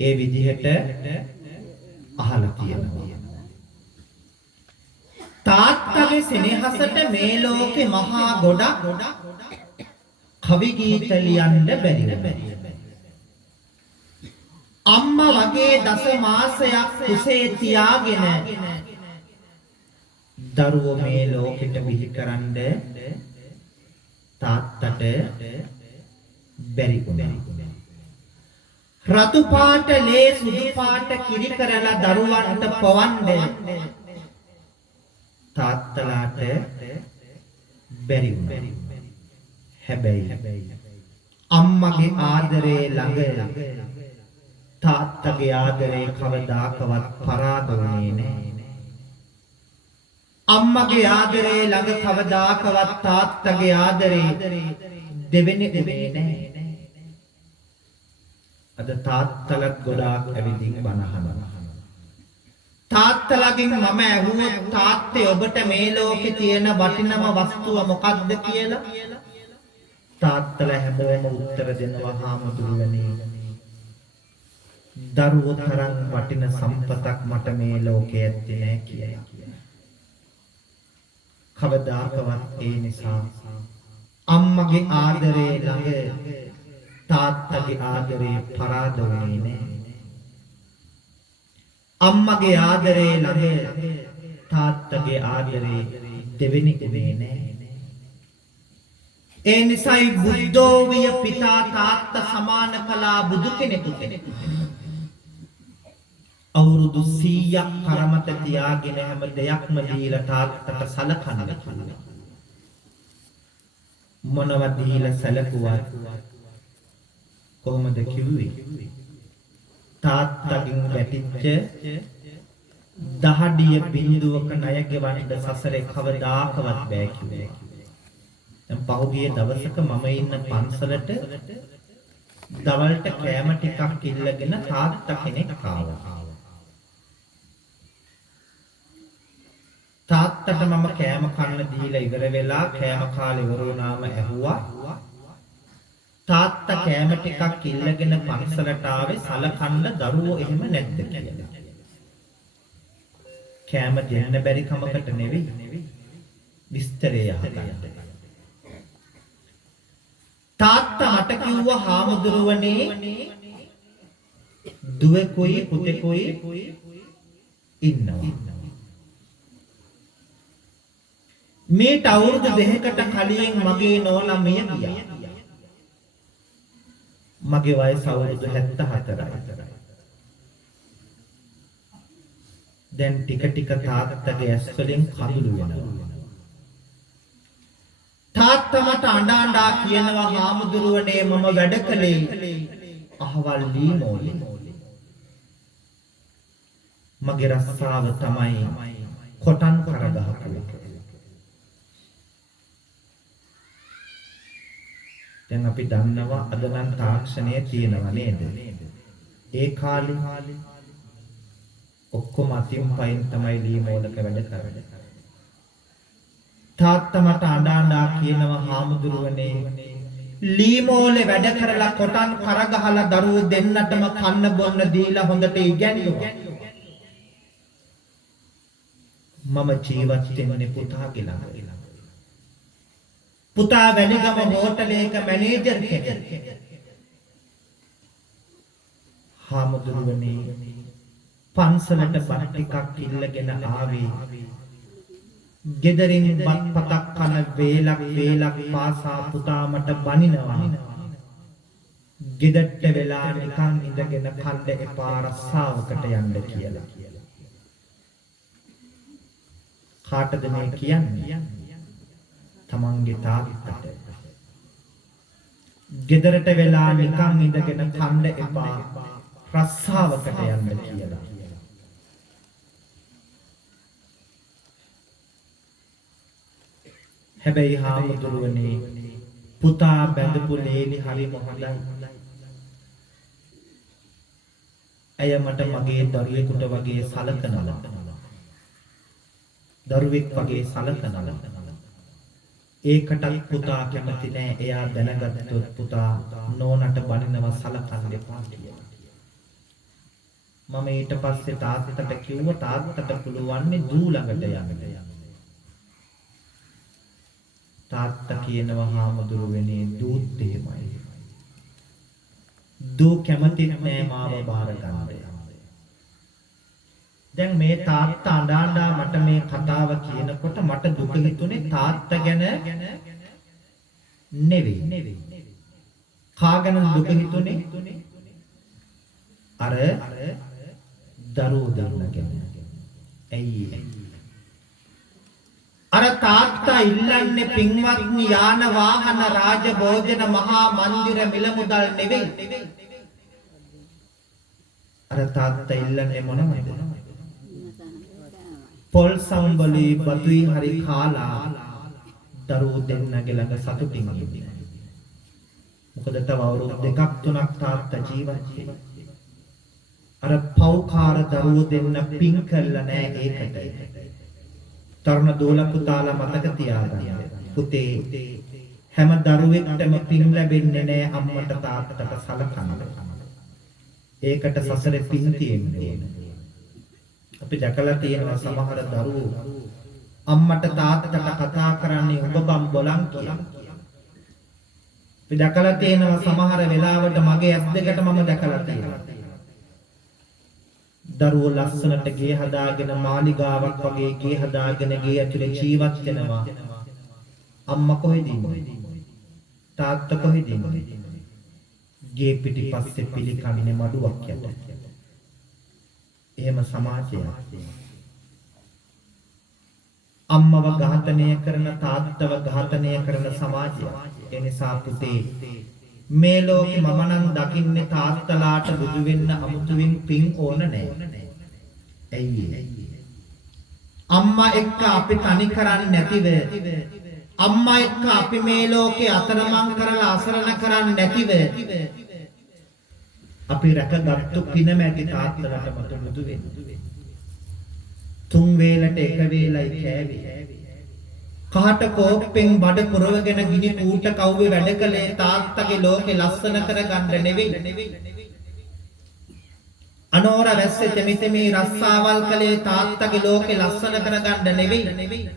ඒ විදිහට අහලා තියෙනවා. තාත්තගේ සෙනෙහසට මේ ලෝකේ මහා ගොඩක් කවි ගීත ලියන්න බැරි. අම්මා වගේ දස මාසයක් කුසේ තියාගෙන දරුවෝ මේ ලෝකෙට බිහිකරන්න තාත්තට බැරි වුණා. රතු පාට ලේ සුදු පාට කිරි කරලා දරුවන්ට පවන්නේ තාත්තලාට බැරි වුණා. හැබැයි අම්මගේ ආදරේ ළඟ තාත්තගේ ආදරේ කවදාකවත් පරාද වුණේ නැහැ. අම්මගේ ආදරේ ළඟ කවදාකවත් තාත්තගේ ආදරේ දෙවෙනි උනේ නැහැ. අද තාත්තලත් ගොඩාක් ඇවිදින් බනහනවා. තාත්තලගෙන් මම ඇහුවොත් තාත්තේ ඔබට මේ ලෝකේ තියෙන වටිනම වස්තුව මොකක්ද කියලා? තාත්තලා හැමෝම උත්තර දෙනවා හාමුදුරුවනේ. දරුවෝ තරම් වටින සම්පතක් මට මේ ලෝකේ ඇත්තේ නැහැ කියලා. කවදාකවත් ඒ නිසා අම්මගේ ආදරේ ළඟ තාත්තගේ ආදරේ පරාද වුණේ නැහැ. අම්මගේ ආදරේ ළඟ තාත්තගේ ආදරේ දෙවෙනි උනේ නැහැ. ඒ නිසායි බුද්ධෝ විය පිතා තාත්තා සමාන කළා බුදු කෙනෙකුට. අවුරුදු 100ක් කරමත තියාගෙන හැම දෙයක්ම දීලා තාත්තට සලකන්න කිව්වා. මොනවද දීලා සැලකුවා? කොහොමද කිව්වේ? තාත්තගෙන් වැටිච්ච දහඩිය බිඳුවක ණය ගෙවන්න සසරේ කවදාකවත් බෑ කිව්වේ. දැන් පහුගිය දවසක මම ඉන්න පන්සලට දවල්ට කෑම ටිකක් ඉල්ලගෙන තාත්තා කෙනෙක් ආවා. තාත්තට මම කෑම කන්න දීලා ඉවර වෙලා කෑම කාලේ ඉවර වුණාම ඇහුවා තාත්තා කෑම ටිකක් ඉල්ලගෙන පන්සලට ආවේ සලකන්න දරුවෝ එහෙම නැද්ද කියලා. කෑම දෙන්න බැරි කමකට නෙවෙයි විස්තරය අහගන්න. තාත්තා මට කිව්වා හාමුදුරුවනේ දුවෙකුයි පුතෙකුයි ඉන්නවා. මේට අවුරුදු 2කට කලින් මගේ නෝනා මිය ගියා. මගේ වයස අවුරුදු 74යි. දැන් ටික ටික තාත්තගේ ඇස් වලින් කඳුළු වෙනවා. තාත්තා මට අඬා කියනවා හාමුදුරුවනේ මම වැඩ කළේ අහවල් ලීමෝලේ. මගේ රස්සාව තමයි කොටන් කරගහපු එක. දැන් අපි දන්නවා අද නම් තාක්ෂණය තියෙනවා නේද? ඒ කාලේ ඔක්කොම අතින් පයින් තමයි ලීමෝලක වැඩ කරන්නේ. තාත්තා මට අඬා කියනවා හාමුදුරුවනේ ලීමෝලේ වැඩ කරලා කොටන් කරගහලා දරුවෝ දෙන්නටම කන්න බොන්න දීලා හොඳට ඉගෙනුවා. මම ජීවත් වෙන්නේ පුතාගේ ළඟ. පුතා වැලිගම හෝටලයක මැනේජර් කෙනෙක්. හාමුදුරුවනේ පන්සලට බත් ටිකක් ඉල්ලගෙන ආවේ. ගෙදරින් බත් පතක් කන වේලක් පාසා පුතා මට බනිනවා. ගෙදරට වෙලා නිකන් ඉඳගෙන කන්න එපා රස්සාවකට යන්න කියලා. කාටද මේ කියන්නේ? තමන්ගේ තාත්තට. ගෙදරට වෙලා නිකන් ඉඳගෙන කන්න එපා රස්සාවකට යන්න කියලා. හැබැයි හාමුදුරුවනේ පුතා බැඳපු ලේලි හරිම හොඳයි. ඇය මට මගේ දරුවෙකුට වගේ සලකනවා. දරුවෙක් වගේ සලකනවා. ඒකටත් පුතා කැමති නෑ. එයා දැනගත්තොත් පුතා නෝනට බනිනවා සලකන්න එපා කියලා. මම ඊට පස්සේ තාත්තට කිව්වා තාත්තට පුළුවන් දූ ළඟට යන්න. තාත්තා කියනවා හාමුදුරුවනේ දූත් එහෙමයි. දූ කැමතිත් නෑ මාව බාර ගන්න. දැන් මේ තාත්තා අඬා මට මේ කතාව කියනකොට මට දුක හිතුනේ තාත්තා ගැන නෙවෙයි. කාගෙන දුක හිතුනේ? අර දරුවෝ දෙන්න ගැන. ඇයි? අර තාත්තා ඉල්ලන්නේ පින්වත්නි යාන වාහන රාජ භෝජන මහා මන්දිර මිල මුදල් නෙවෙයි. අර තාත්තා ඉල්ලන්නේ මොනවද? පොල් සම්බලි බතුයි හරි කාලා දරුවෝ දෙන්නගේ ළඟ සතුටින් ඉන්නේ. මොකද තව අවුරුදු 2ක් 3ක් තාත්තා ජීවත් වෙනවා. අර පෞකාර දරුවෝ දෙන්න පින් කළා නෑ ඒකට. තරුණ දෝල පුතාලා මතක තියාගන්න. පුතේ හැම දරුවෙක්ටම පින් ලැබෙන්නේ නෑ අම්මට තාත්තට සලකන්න. ඒකට සසරේ පින් තියෙන්නේ. අපි දැකලා තියෙනවා සමහර දරුවෝ අම්මට තාත්තට කතා කරන්නේ උඹ බම් බොලන් කියලා. අපි දැකලා තියෙනවා සමහර වෙලාවට මගේ ඇස් දෙකට මම දැකලා තියෙනවා. දරුවෝ ලස්සනට ගේ හදාගෙන මාලිගාවක් වගේ ගේ හදාගෙන ගේ ඇතුලේ ජීවත් වෙනවා. අම්මා කොහෙද ඉන්නේ? තාත්තා කොහෙද ඉන්නේ? ගේ පිටිපස්සේ පිළිකන්නේ මඩුවක් යට. එහෙම සමාජයක්. අම්මව ඝාතනය කරන තාත්තව ඝාතනය කරන සමාජයක්. ඒ නිසා පුතේ මේ ලෝකෙ මම නම් දකින්නේ තාත්තලාට බුදු වෙන්න අමුතුවෙන් පින් ඕන නැහැ. ඇයි අම්මා එක්ක අපි තනි කරන්නේ නැතිව අම්මා එක්ක අපි මේ ලෝකේ අතරමං කරලා අසරණ කරන්නේ නැතිව අපි රැකගත්තු පිනමැති තාත්තලාට මත බුදු වෙන්න. තුන් වේලට එක වේලයි කෑවේ. කහට කෝප්පෙන් බඩ පුරවගෙන ගිනි කූට කවුවේ වැඩ කළේ තාත්තගේ ලෝකේ ලස්සන කරගන්න නෙවෙයි. අනෝර වැස්සේ තෙමිතෙමි රස්සාවල් කළේ තාත්තගේ ලෝකේ ලස්සන කරගන්න නෙවෙයි.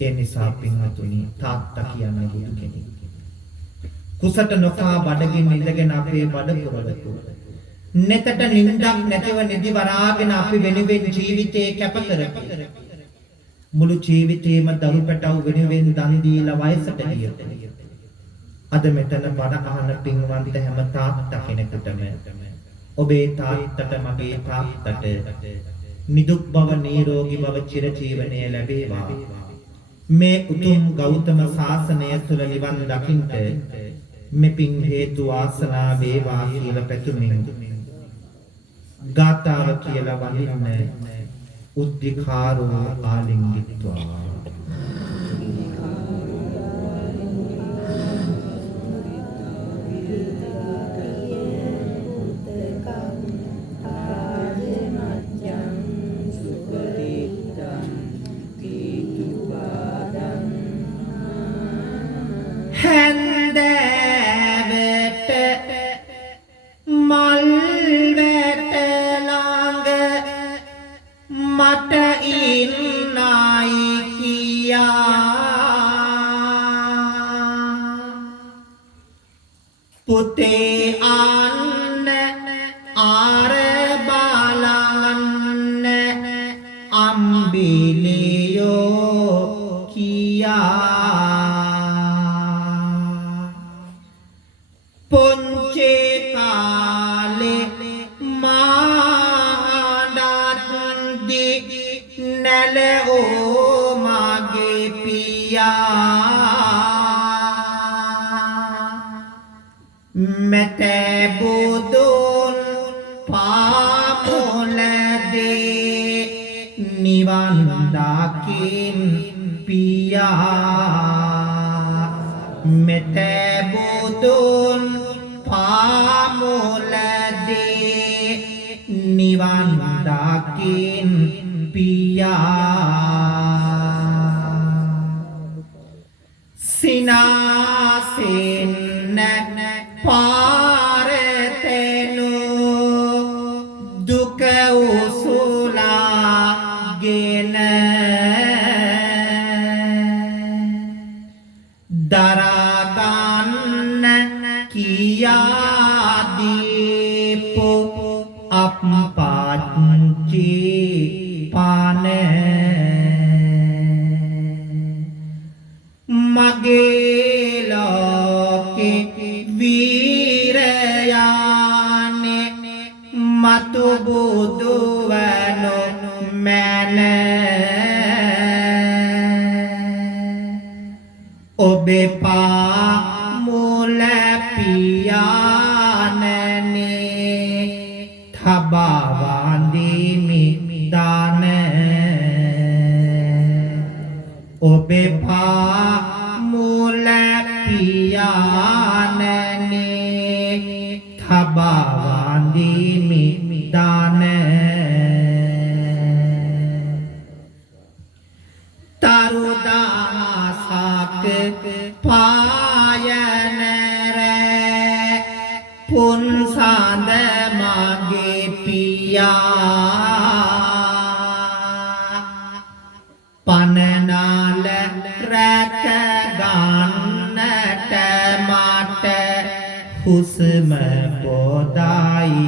ඒ නිසා පින්වතුනි තාත්තා කියන්නේ බුදු කෙනෙක්. කුසට නොකා බඩගින්න ඉඳගෙන අපේ බඩ පුරවපු. neතට නිින්දක් නැතිව නිදි වරාගෙන අපි වෙනුවෙන් ජීවිතේ කැප කරපු. මුළු ජීවිතේම දරු පැටව වෙනුවෙන් දන් දීලා වයසට ගියොත් අද මෙතන බණ අහන පින්වන්ත හැම තාත්තා කෙනෙකුටම ඔබේ තාත්තට මගේ තාත්තට නිදුක් බව නිරෝගී බව චිරජීවනය ලැබේවා. මේ උතුම් ගෞතම ශාසනය තුළ නිවන් දකින්ට මෙපින් හේතු වාසනා වේවා කියලා පැතුමින් ගාථාව කියලා වඳින්න උද්ධිකාරෝ ආලිංගිත්වා පුතේ අන්න ආර බලන්න අම්බිලියෝ කියා පොන්චේ කාලේ මාඩත් දික් නැලෝ මගේ පියා මැතැ බුදුන් පාමුලදේ නිවන් දකින් පියා මැතැ බුදුන් පාමුලදේ නිවන් දකින් පියා සිනාසෙන් පාරතෙනු දුක උසුලාගෙන දරාගන්න කියාදීපු අප්පච්චි පාන මගේ ලෝකේ වීරයානේ මතු බුදුවනු මැන ඔබේ පා මුල පියාණනේ තබා වඳිමි දාන ඔබේ පා මුල පියාණනේ තබා වඳිමි දාන තරුදාසක පායන රැ පුන්සඳ මගේ පියා පනනාල රැක ගන්නට මට හුස්ම පොදයි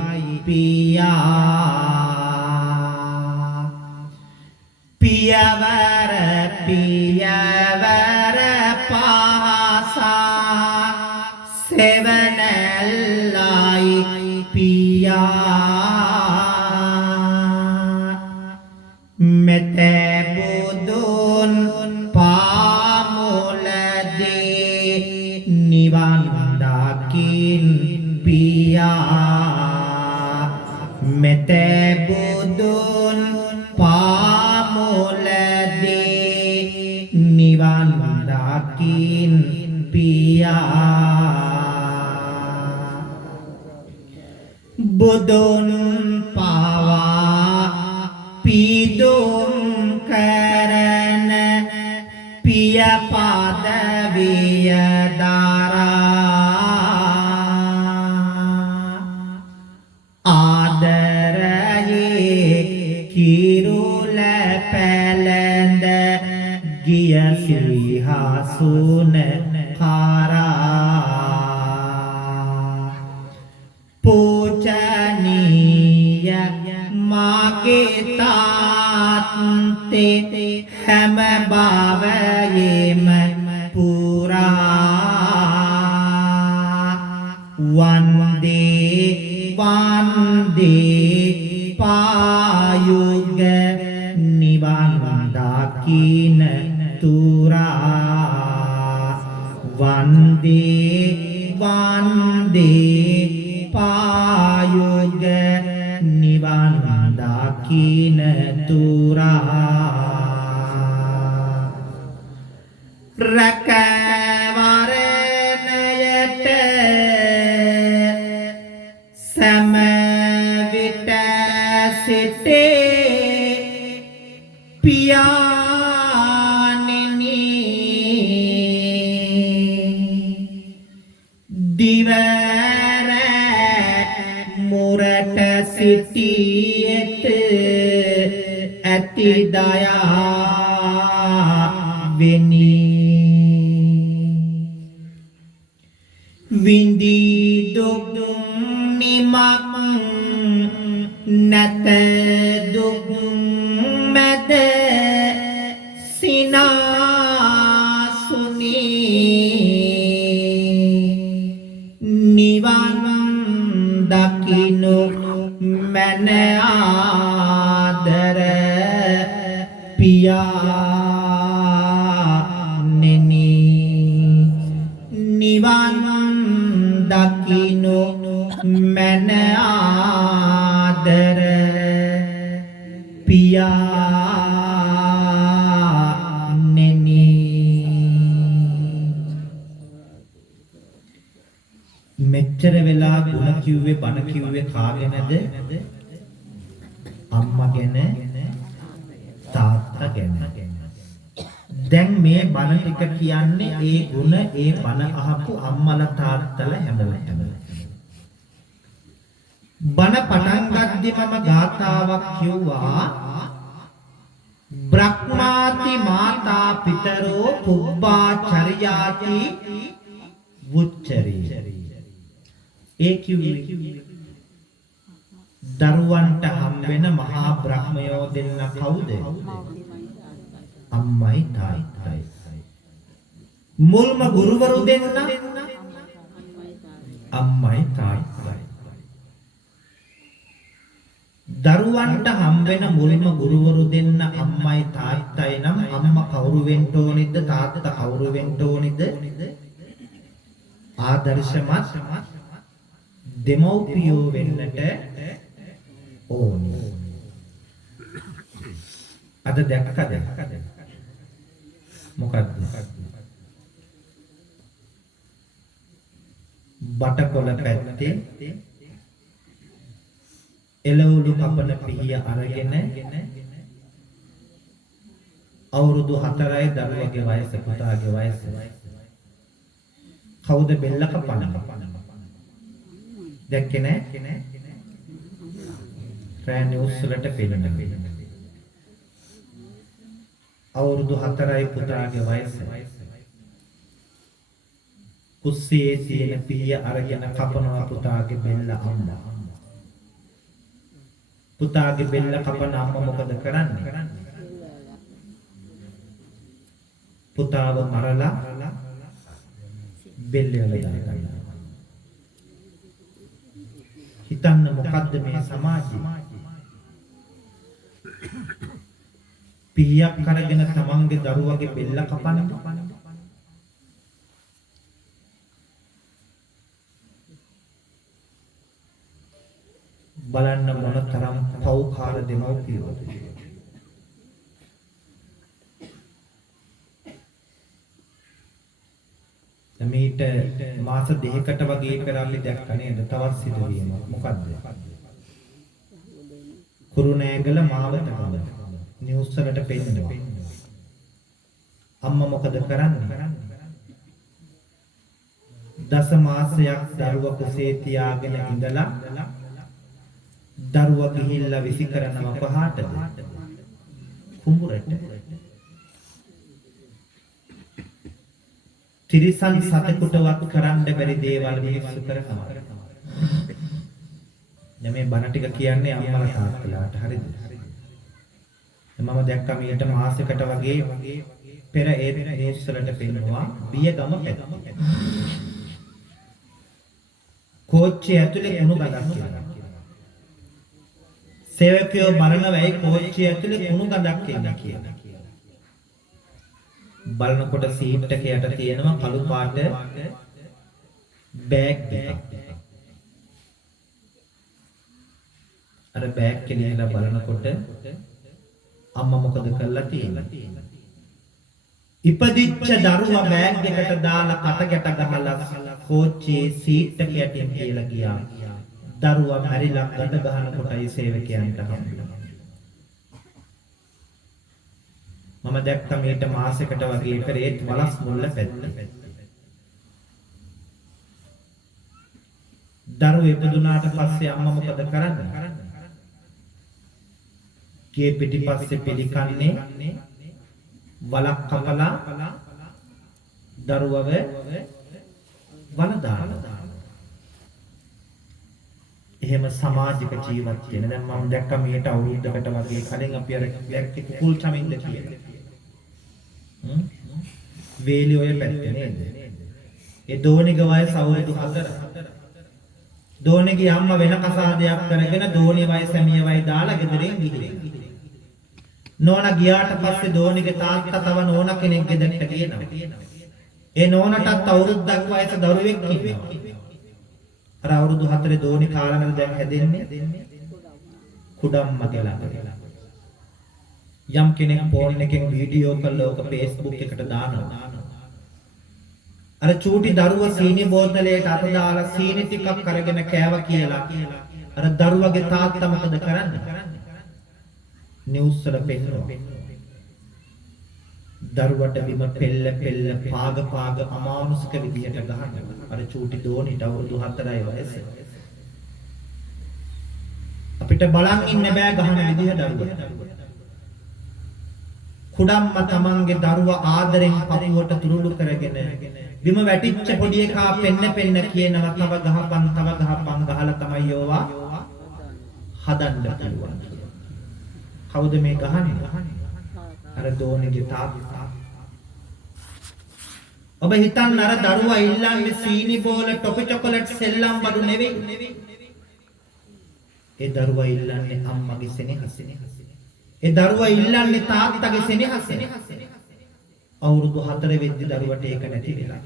පියා පියවර පියවර පහසා සෙවනැල්ලයි පියා මෙතැබුදුන් පාමුලදී නිවන් දකින් පියා මෙතැබුදුන් පාමුලදී නිවන් දකින් පියා බුදුන් පවා පිදුම් කරන පිය පදවිය දරා ආදරයේ කිරුල පැලඳ ගිය සිහසුන කරා පූජනීය මාගේ තාත්තේ හැම භවයේම පුරා වන්දේ වන්දේ පායුග නිවන් දකින තුරා වන්දේ වන්දේ පායුග නිවන් දකින තුරා රැකවරණයට සෑම විට සිටේ පියාණෙනි දිවර මුරට සිටියෙත ඇති දයා වෙනි විඳී දුක් නිමක් නැත දුක් මැද සිනාසුනි නිවන් දකින්නු මන ආදර පියාණෙනි නිවන් දකින්නු මන ආදර පියාණෙනි මෙච්චර වෙලා ගුණ කිව්වේ බණ කිව්වේ කාගෙනද? අම්මා ගැන තාත්තා ගැන. දැන් මේ බණ ටික කියන්නේ ඒ ගුණ ඒ බණ අහපු අම්මලා තාත්තලා හැමෝටම. බණ පටන් ගද්දි මම ගාථාවක් කිව්වා බ්‍රහ්මාති මාතා පිතරෝ පුබ්බා චරියාති වුච්චරි. ඒ කිව්වේ දරුවන්ට හම් වෙන මහා බ්‍රහ්මයෝ දෙන්න කවුද? අම්මයි තාත්තයි. මුල්ම ගුරුවරු දෙන්න අම්මයි තාත්තයි. දරුවන්ට හම්බෙන මුල්ම ගුරුවරු දෙන්න අම්මයි තාත්තයි නම් අම්මා කවුරු වෙන්න ඕනිද තාත්තා කවුරු වෙන්න ඕනිද ආදර්ශමත් දෙමව්පියෝ වෙන්නට ඕනේ. අද දැක්කද මොකක්ද බටකොළ පැත්තේ එළවලු කපන පිහිය අරගෙන අවුරුදු 4යි දරුවගේ වයස පුතාගේ වයස කවුද බෙල්ල කපන්නේ දැක්කේ නෑ රෑ නිවුස් වලට පෙන්නන අවුරුදු 4යි පුතාගේ වයස කුස්සියේ තියෙන පිහිය අරගෙන කපනවා පුතාගේ බෙල්ල අම්මා පුතාගේ බෙල්ල කපන අම්මා මොකද කරන්නේ? පුතාව මරලා බෙල්ල වල දානවා. හිතන්න මොකද්ද මේ සමාජය? පියක් කරගෙන තමන්ගේ දරුවගේ බෙල්ල කපන්නේ. බලන්න මොන තරම් පෞකාර දෙමව්පියෝද. මේට මාස දෙකකට වගේ පෙර අපි දැක්ක නේද තවත් සිදුවීමක්. මොකද්ද? කුරුණෑගල මාවත ගම නිවුස් වලට පෙන්නනවා. අම්මා මොකද කරන්නේ? දස මාසයක් දරුවා කුසේ තියාගෙන ඉඳලා දරුවා ගිහිල්ලා විසි කරනවා පහටද කුඹුරට. තිරිසන් සතෙකුටවත් කරන්න බැරි දේවල් මිනිස්සු කරනවා. දැන් මේ බණ ටික කියන්නේ අම්මලා තාත්තලාට හරිද? මම දැක්කා මීට මාසයකට වගේ පෙර ඒ නිවුස් වලට පෙන්නනවා බියගම පැත්තේ. කෝච්චිය ඇතුලේ කුණු ගඳක් කියලා. සේවකයෝ බලන වෙයි කෝච්චිය ඇතුලේ කුණු ගඳක් එන්නේ කියලා. බලනකොට සීට් එක යට තියෙනවා කළු පාට බෑග් එකක්. අර බෑග් කෙලියලා බලනකොට අම්මා මොකද කරලා තියෙන්නේ? ඉපදිච්ච දරුවා බෑග් එකට දාලා කට ගැට ගහලා කෝච්චියේ සීට් එක යටින් කියලා ගියා. දරුවා මැරිලා ගඳ ගහන කොටයි සේවකයන්ට හම්බුනේ. මම දැක්කා මේට මාසයකට වගේ පෙරේත් වලස් මුල්ල පැත්තේ. දරුවෝ ඉපදුනාට පස්සේ අම්මා මොකද කරන්නේ? ගේ පිටිපස්සේ පිළිකන්නේ වලක් කපලා දරුවව වල දානවා. එහෙම සමාජික ජීවත් වෙන. දැන් මම දැක්කා මේට අවුරුද්දකට වගේ කලින් අපි අර දැක්කේ කුකුල් චමින්ද කියලා. වේලි ඔය පැත්තේ නේද? ඒ දෝණිගේ වයස අවුරුදු 4. දෝණිගේ අම්මා වෙන කසාදයක් කරගෙන දෝණියේ වයස මියවයි දාලා ගෙදරින් ගිහින්. නෝනා ගියාට පස්සේ දෝණිගේ තාත්තා තව නෝනා කෙනෙක් ගෙදරට ගියනවා. ඒ නෝනටත් අවුරුද්දක් වයස දරුවෙක් ඉන්නවා. අර අවුරුදු 4 දෝණි කාලවල දැන් හැදෙන්නේ කුඩම්ම කියලා. යම් කෙනෙක් ෆෝන් එකෙන් වීඩියෝ කරලා ඔක Facebook එකට දානවා. අර චූටි දරුවා සීනි බෝතලයට අත දාලා සීනි ටිකක් අරගෙන කෑවා කියලා අර දරුවගේ තාත්තා මොකද කරන්නේ? නිවුස් වල පෙන්නනවා. දරුවට බිම පෙල්ල පාග අමානුෂික විදියට ගහනවා. අර චූටි දෝනිට අවුරුදු 4යි වයස. අපිට බලන් ඉන්න බෑ ගහන විදිහ දරුවා. කුඩම්ම තමන්ගේ දරුවා ආදරෙන් පපුවට තුරුළු කරගෙන බිම වැටිච්ච පොඩි එකා පෙන්න කියනවා තව ගහපන් ගහලා තමයි යෝවා හදන්න පුළුවන්. කවුද මේ ගහන්නේ? අර දෝනිගේ තාත්තා. ඔබ හිතන්න අර දරුවා ඉල්ලන්නේ සීනි බෝල ටොපි චොකලට් සෙල්ලම් බඩු නෙවෙයි. ඒ දරුවා ඉල්ලන්නේ අම්මගේ සෙනෙහස. ඒ දරුවා ඉල්ලන්නේ තාත්තගේ සෙනෙහස. අවුරුදු 4 වෙද්දි දරුවට ඒක නැති වෙලා.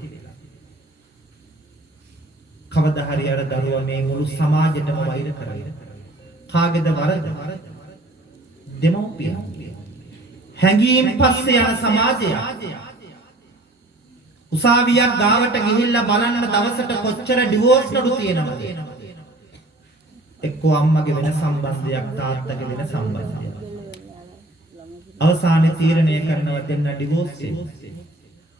කවදා හරි අර දරුවා මේ මුළු සමාජෙටම වෛර කරයි. කාගේද වරද? දෙමව්පියන්. හැංගීම් පස්සේ යන සමාජය. උසාවියක් ගාවට ගිහිල්ලා බලන්න දවසට කොච්චර ඩිවෝර්ස් නඩු තියෙනවද? එක්කෝ අම්මගේ වෙන සම්බන්ධයක් තාත්තගේ වෙන සම්බන්ධයක්. අවසානයේ තීරණය කරනවා දෙන්න ඩිවෝර්ස් වෙන්න.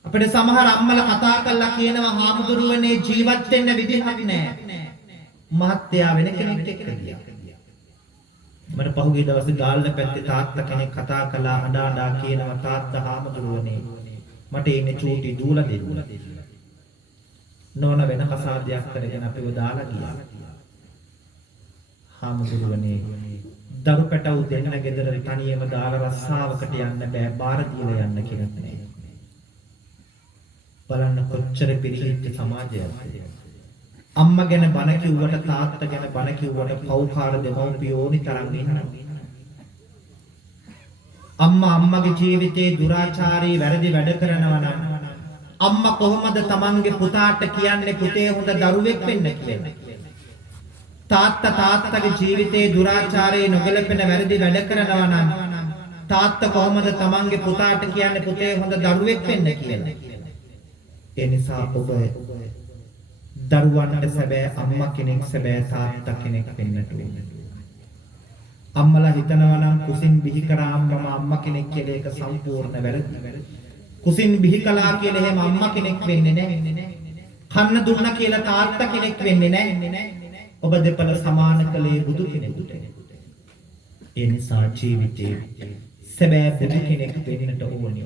අපිට සමහර අම්මලා කතා කරලා කියනවා හාමුදුරුවනේ ජීවත් වෙන්න විදිහක් නැහැ. මහත්තයා වෙන කෙනෙක් එක්ක ගියා. මට පහුගිය දවසේ ගාල්ල පැත්තේ තාත්තා කෙනෙක් කතා කළා අඬා කියනවා තාත්තා හාමුදුරුවනේ මට ඉන්නේ චූටි දූලා දෙන්න. නෝන වෙන කසාදයක් කරගෙන අපිව දාලා ගියා. හාමුදුරුවනේ දරු පැටවු දෙන්න ගෙදර තනියම දාලා රස්සාවකට යන්න බෑ බාර දීලා යන්න කියලා නෑ. බලන්න කොච්චර පිළිහිච්ච සමාජයක්ද. අම්මා ගැන බන කිව්වට තාත්තා ගැන බන කිව්වට පව්කාර දෙමව්පියෝ ඕනි තරම් ඉන්නවා. අම්මාගේ ජීවිතේ දුරාචාරී වැරදි වැඩ කරනවා නම් අම්මා කොහොමද තමන්ගේ පුතාට කියන්නේ පුතේ හොඳ දරුවෙක් වෙන්න කියලා. තාත්තගේ ජීවිතේ දුරාචාරයේ නොගැලපෙන වැරදි වැඩ කරනවා නම් තාත්තා කොහොමද තමන්ගේ පුතාට කියන්නේ පුතේ හොඳ දරුවෙක් වෙන්න කියලා. ඒ නිසා ඔබ දරුවන්ට සැබෑ අම්මා කෙනෙක් සැබෑ තාත්තා කෙනෙක් වෙන්නට ඕනේ. අම්මලා හිතනවා නම් කුසින් බිහි කරාම මම අම්මා කෙනෙක් කියලා ඒක සම්පූර්ණ වැරදි. කුසින් බිහි කළා කියලා එහෙම අම්මා කෙනෙක් වෙන්නේ නැහැ. කන්න දුන්නා කියලා තාත්තා කෙනෙක් වෙන්නේ නැහැ. ඔබ දෙපළ සමාන කලේ බුදු කෙනෙකුට. ඒ නිසා ජීවිතේ සැබෑ බුදු කෙනෙක් වෙන්නට ඕනේ.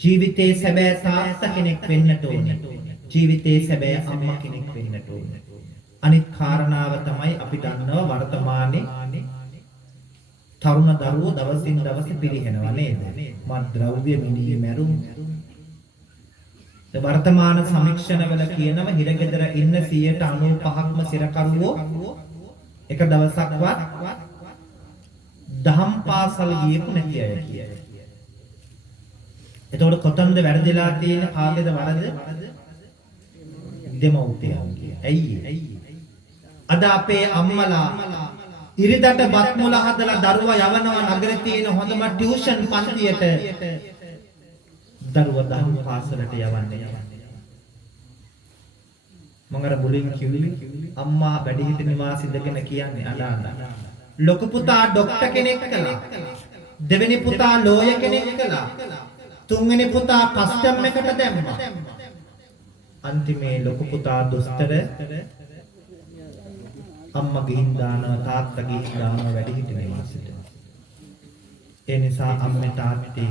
ජීවිතේ සැබෑ තාත්තා කෙනෙක් වෙන්නට ඕනේ. ජීවිතේ සැබෑ අම්මා කෙනෙක් වෙන්නට ඕනේ. අනිත් කාරණාව තමයි අපි දන්නවා වර්තමානයේ තරුණ දරුවෝ දවසින් දවස පිරිහෙනවා නේද? මත්ද්‍රව්‍ය මිනී මැරුම්. වර්තමාන සමීක්ෂණවල කියනවා හිරගෙදර ඉන්න 95%ක්ම සිරකරුවෝ එක දවසක්වත් දහම් පාසල් ගියපු නැති අය කියයි. එතකොට කොතනද වැරදිලා තියෙන කාගේද වරද? දෙමව්පියන්ගේ. ඇයි? අද අපේ අම්මලා ඉරිදට බත් මුල හදලා දරුවා යවනවා නගරේ තියෙන හොඳම ටියුෂන් පන්තියට. දරුවා දහම් පාසලට යවන්නේ. මම අර මුලින් කිව්වේ අම්මා වැඩිහිටි නිවාස ඉඳගෙන කියන්නේ අඬා. ලොකු පුතා ડોක්ටර් කෙනෙක් කළා. දෙවෙනි පුතා ලෝය කෙනෙක් කළා. තුන්වෙනි පුතා කස්ටම් එකට දැම්මා. අන්තිමේ ලොකු පුතා දොස්තර අම්මා ගිහින් දානවා තාත්තා ගිහින් දානවා වැඩිහිටි නිවාසෙට. ඒ නිසා අම්මේ තාත්තේ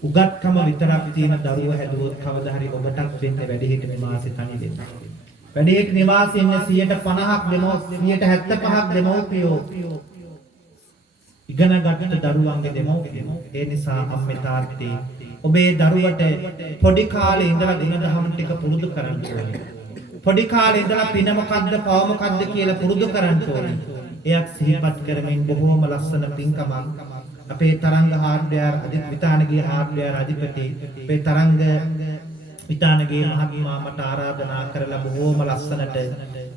උගත්කම විතරක් තියෙන දරුවෝ හැදුවොත් කවදා හරි ඔබටත් වෙන්නේ වැඩිහිටි නිවාසෙ තනි වෙන්න. වැඩිහිටි නිවාසෙ ඉන්න 175ක් දෙමව්පියෝ ඉගෙන ගන්න දරුවන්ගේ දෙමව්පියෝ. ඒ නිසා අම්මේ තාත්තේ ඔබේ දරුවට පොඩි කාලේ ඉඳලා දිනදහම් ටික පුරුදු කරන්න ඕනේ. පොඩි කාලේ ඉඳලා පින මොකද්ද පව මොකද්ද කියලා පුරුදු කරන්න ඕනේ. එයත් සිහිපත් කරමින් බොහෝම ලස්සන පින්කමක් අපේ තරංග හાર્ඩ්වෙයාර් විතානගේ හાર્ඩ්වෙයාර් අධිපති අපේ තරංග විතානගේ මහත්මයා මට ආරාධනා කරලා බොහෝම ලස්සනට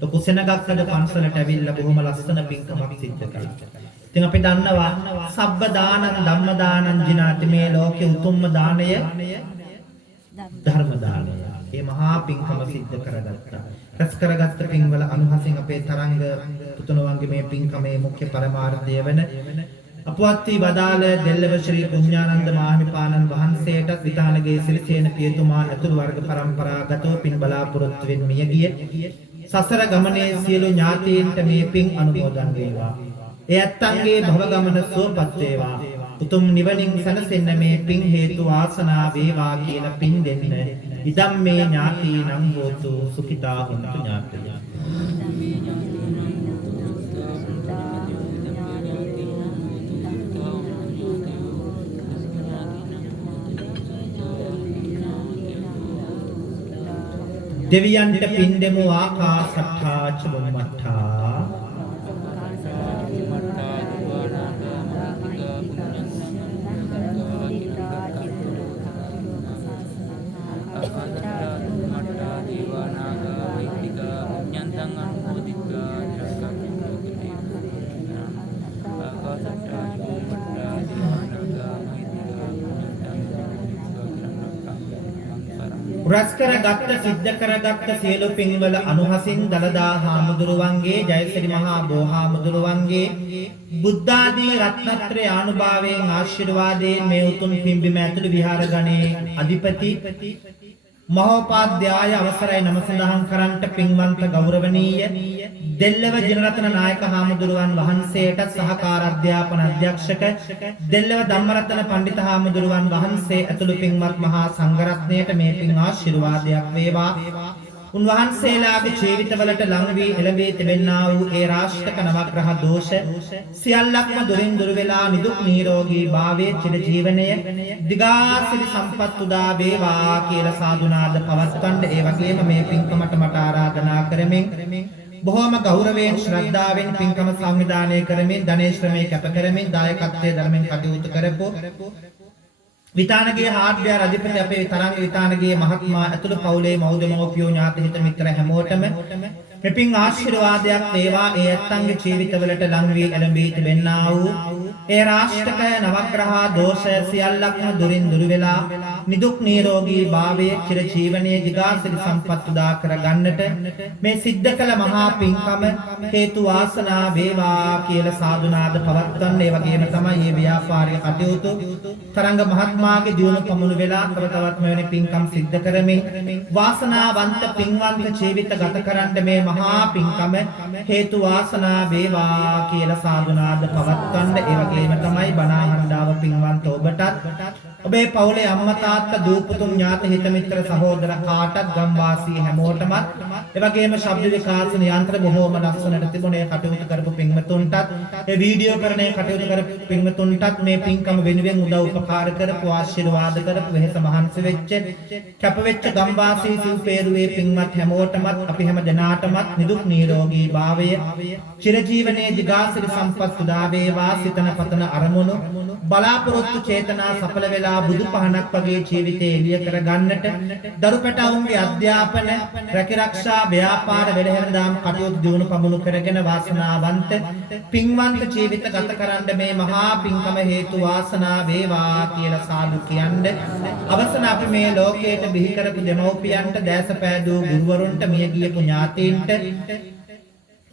ලොකු සෙනගක්කඩ පන්සලට ඇවිල්ලා බොහෝම ලස්සන පින්කමක් සිද්ධ කළා. ඉතින් අපි දන්නවා සබ්බ දානං ධම්ම දානං ජිනාති මේ ලෝකේ උතුම්ම දාණය ධර්ම දාණය. මේ මහා පින්කම සිද්ධ කරගත්තා. රැස් කරගත්ත පින්වල අනුහසින් අපේ තරංග පුතුණුවන්ගේ මේ පින්කමේ මුඛ්‍ය පරමාර්ථය වෙන අපවත් වී වදාළ දෙල්ලව ශ්‍රී පුඤ්ඤානන්ද මාහිමිපාණන් වහන්සේට විතානගේ සිරිසේන පියතුමා ඇතුළු වර්ග පරම්පරාගතව පින් බලාපොරොත්තු වෙන මියගිය සසර ගමනේ සියලු ඥාතීන්ට මේ පින් අනුමෝදන් වේවා. ඒ ඇත්තන්ගේ භව ගමන සුවපත් වේවා. උතුම් නිවනින් සැනසෙන්න මේ පින් හේතු වාසනා වේවා කියලා පින් දෙන්න. ඉදම් මේ ඥාතීනං හෝතු සුඛිතා හොන්තු ඥාතීනං. දෙවියන්ට පින් දෙමු ආකාසට්ඨා ච බුම්මට්ඨා රැස් කරගත්ත සිද්ධ කරගත්ත සියලු පින්වල අනුහසින් දලදා හාමුදුරුවන්ගේ ජයසිරි මහා බෝහාමුදුරුවන්ගේ බුද්ධ ආදී රත්නත්‍රය ආනුභාවයෙන් ආශිර්වාදයෙන් මේ උතුම් පින්බිම ඇතුළු විහාර ගණයේ අධිපති මහෝපාද්‍යය අවසරයි නම සඳහන් කරන්ට පින්වන්ත ගෞරවනීය දෙල්ලව ජනරත්න නායක හාමුදුරුවන් වහන්සේට සහකාර අධ්‍යාපන අධ්‍යක්ෂක දෙල්ලව ධම්මරත්න පඬිත හාමුදුරුවන් වහන්සේ ඇතුළු පින්වත් මහා සංඝරත්නයට මේ පින් ආශිර්වාදයක් වේවා. උන්වහන්සේලාගේ ජීවිතවලට ළඟ වී එළඹී තිබෙනා වූ ඒ රාෂ්ටක නවග්‍රහ දෝෂ සියල්ලක්ම දුරින් දුර වෙලා නිදුක් නිරෝගී භාවයේ චිර ජීවනය දිගාසිරි සම්පත් උදා වේවා කියලා සාදුනාද පවත්වන්න. ඒ වගේම මේ පින්කමට මට ආරාධනා කරමින් බොහෝම ගෞරවයෙන් ශ්‍රද්ධාවෙන් පින්කම සංවිධානය කරමින් ධනේ ශ්‍රමයේ කැප කරමින් දායකත්වයේ ධර්මයෙන් කටයුතු කරපු විතානගේ හාඩ්‍යාර් අධිපති අපේ තරංග විතානගේ මහත්මයා ඇතුළු පවුලේ මෞදමෝපියෝ ඥාති හිත මිත්‍ර හැමෝටම මෙපින් ආශිර්වාදයක් වේවා. ඒ ඇත්තන්ගේ ජීවිතවලට ලං වී එළඹී තිබෙනා වූ ඒ රාෂ්ටක නවග්‍රහ දෝෂ සියල්ලක්ම දුරින් දුර වෙලා නිදුක් නිරෝගී භාවයේ චිර ජීවනයේ දිගාසිරි සම්පත් උදා කර ගන්නට මේ සිද්ධ කළ මහා පින්කම හේතු වාසනා වේවා කියලා සාදුනාද පවත්වන්න. ඒ වගේම තමයි මේ ව්‍යාපාරික කටයුතු තරංග මහත්මයාගේ දියුණු පමුණු වෙලා තව තවත් මෙවැනි පින්කම් සිද්ධ කරමින් වාසනාවන්ත පින්වන්ත ජීවිත ගත කරන්න මේ මහා පින්කම හේතු වාසනා වේවා කියලා සාදුනාද පවත්වන්න. ඒ වගේම තමයි බණාහණ්ඩාව පින්වන්ත ඔබටත් ඔබේ පවුලේ අම්මා තාත්තා දූ පුතුන් ඥාති හිත මිත්‍ර සහෝදර කාටත් ගම්වාසී හැමෝටමත් ඒ වගේම ශබ්ද විකාශන යන්ත්‍ර බොහෝම ලස්සනට තිබුණේ කටයුතු කරපු පින්වතුන්ටත් ඒ වීඩියෝ කරන්නේ කටයුතු කරපු පින්වතුන්ටත් මේ පින්කම වෙනුවෙන් උදව් උපකාර කරපු ආශිර්වාද කරපු වෙහෙස මහන්සි වෙච්ච කැප වෙච්ච ගම්වාසී සිව්පේරුවේ පින්වත් හැමෝටමත් අපි හැම දෙනාටමත් නිදුක් නිරෝගී භාවය චිරජීවනයේ දිගාසිරි සම්පත් උදා වේවා. සිතන පතන අරමුණු බලාපොරොත්තු චේතනා සඵල වෙලා බුදු පහනක් වගේ ජීවිතේ එළිය කර ගන්නට දරුපැටවුන්ගේ අධ්‍යාපන රැකිරක්ෂා ව්‍යාපාර වෙළහෙළදාම් කටයුතු දියුණු පමුණු කරගෙන වාසනාවන්ත පින්වන්ත ජීවිත ගත කරන්න මේ මහා පින්කම හේතු වාසනා වේවා කියලා සාදු කියන්නේ. අවසන අපි මේ ලෝකයට බිහි කරපු දෙමව්පියන්ට දැසපෑදූ ගුරුවරුන්ට මිය ගියපු ඥාතීන්ට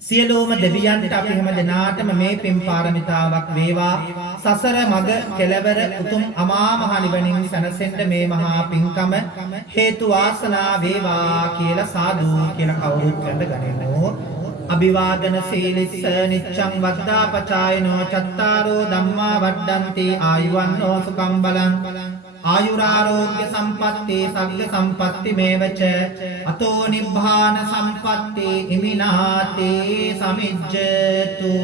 සියලුම දෙවියන්ට අපි හැම දෙනාටම මේ පින් පාරමිතාවක් වේවා. සසර මඟ කෙලවර උතුම් අමා මහ නිවනින් සැනසෙන්න මේ මහා පින්කම හේතු වාසනා වේවා කියලා සාදු කියලා කවුරුත් වැඳගනිමු. අභිවාදන සීලිස්ස නිච්ඡං වද්දාපචායනෝ චත්තාරෝ ධම්මා වඩ්ඩන්ති ආයුවන්නෝ සුඛං බලං ආයුරාෝග්‍ය සම්පatti සග්ග සම්පatti මේවච අතෝ නිබ්බාන සම්පatti ඉමිනාතේ සමිජ්ජතු.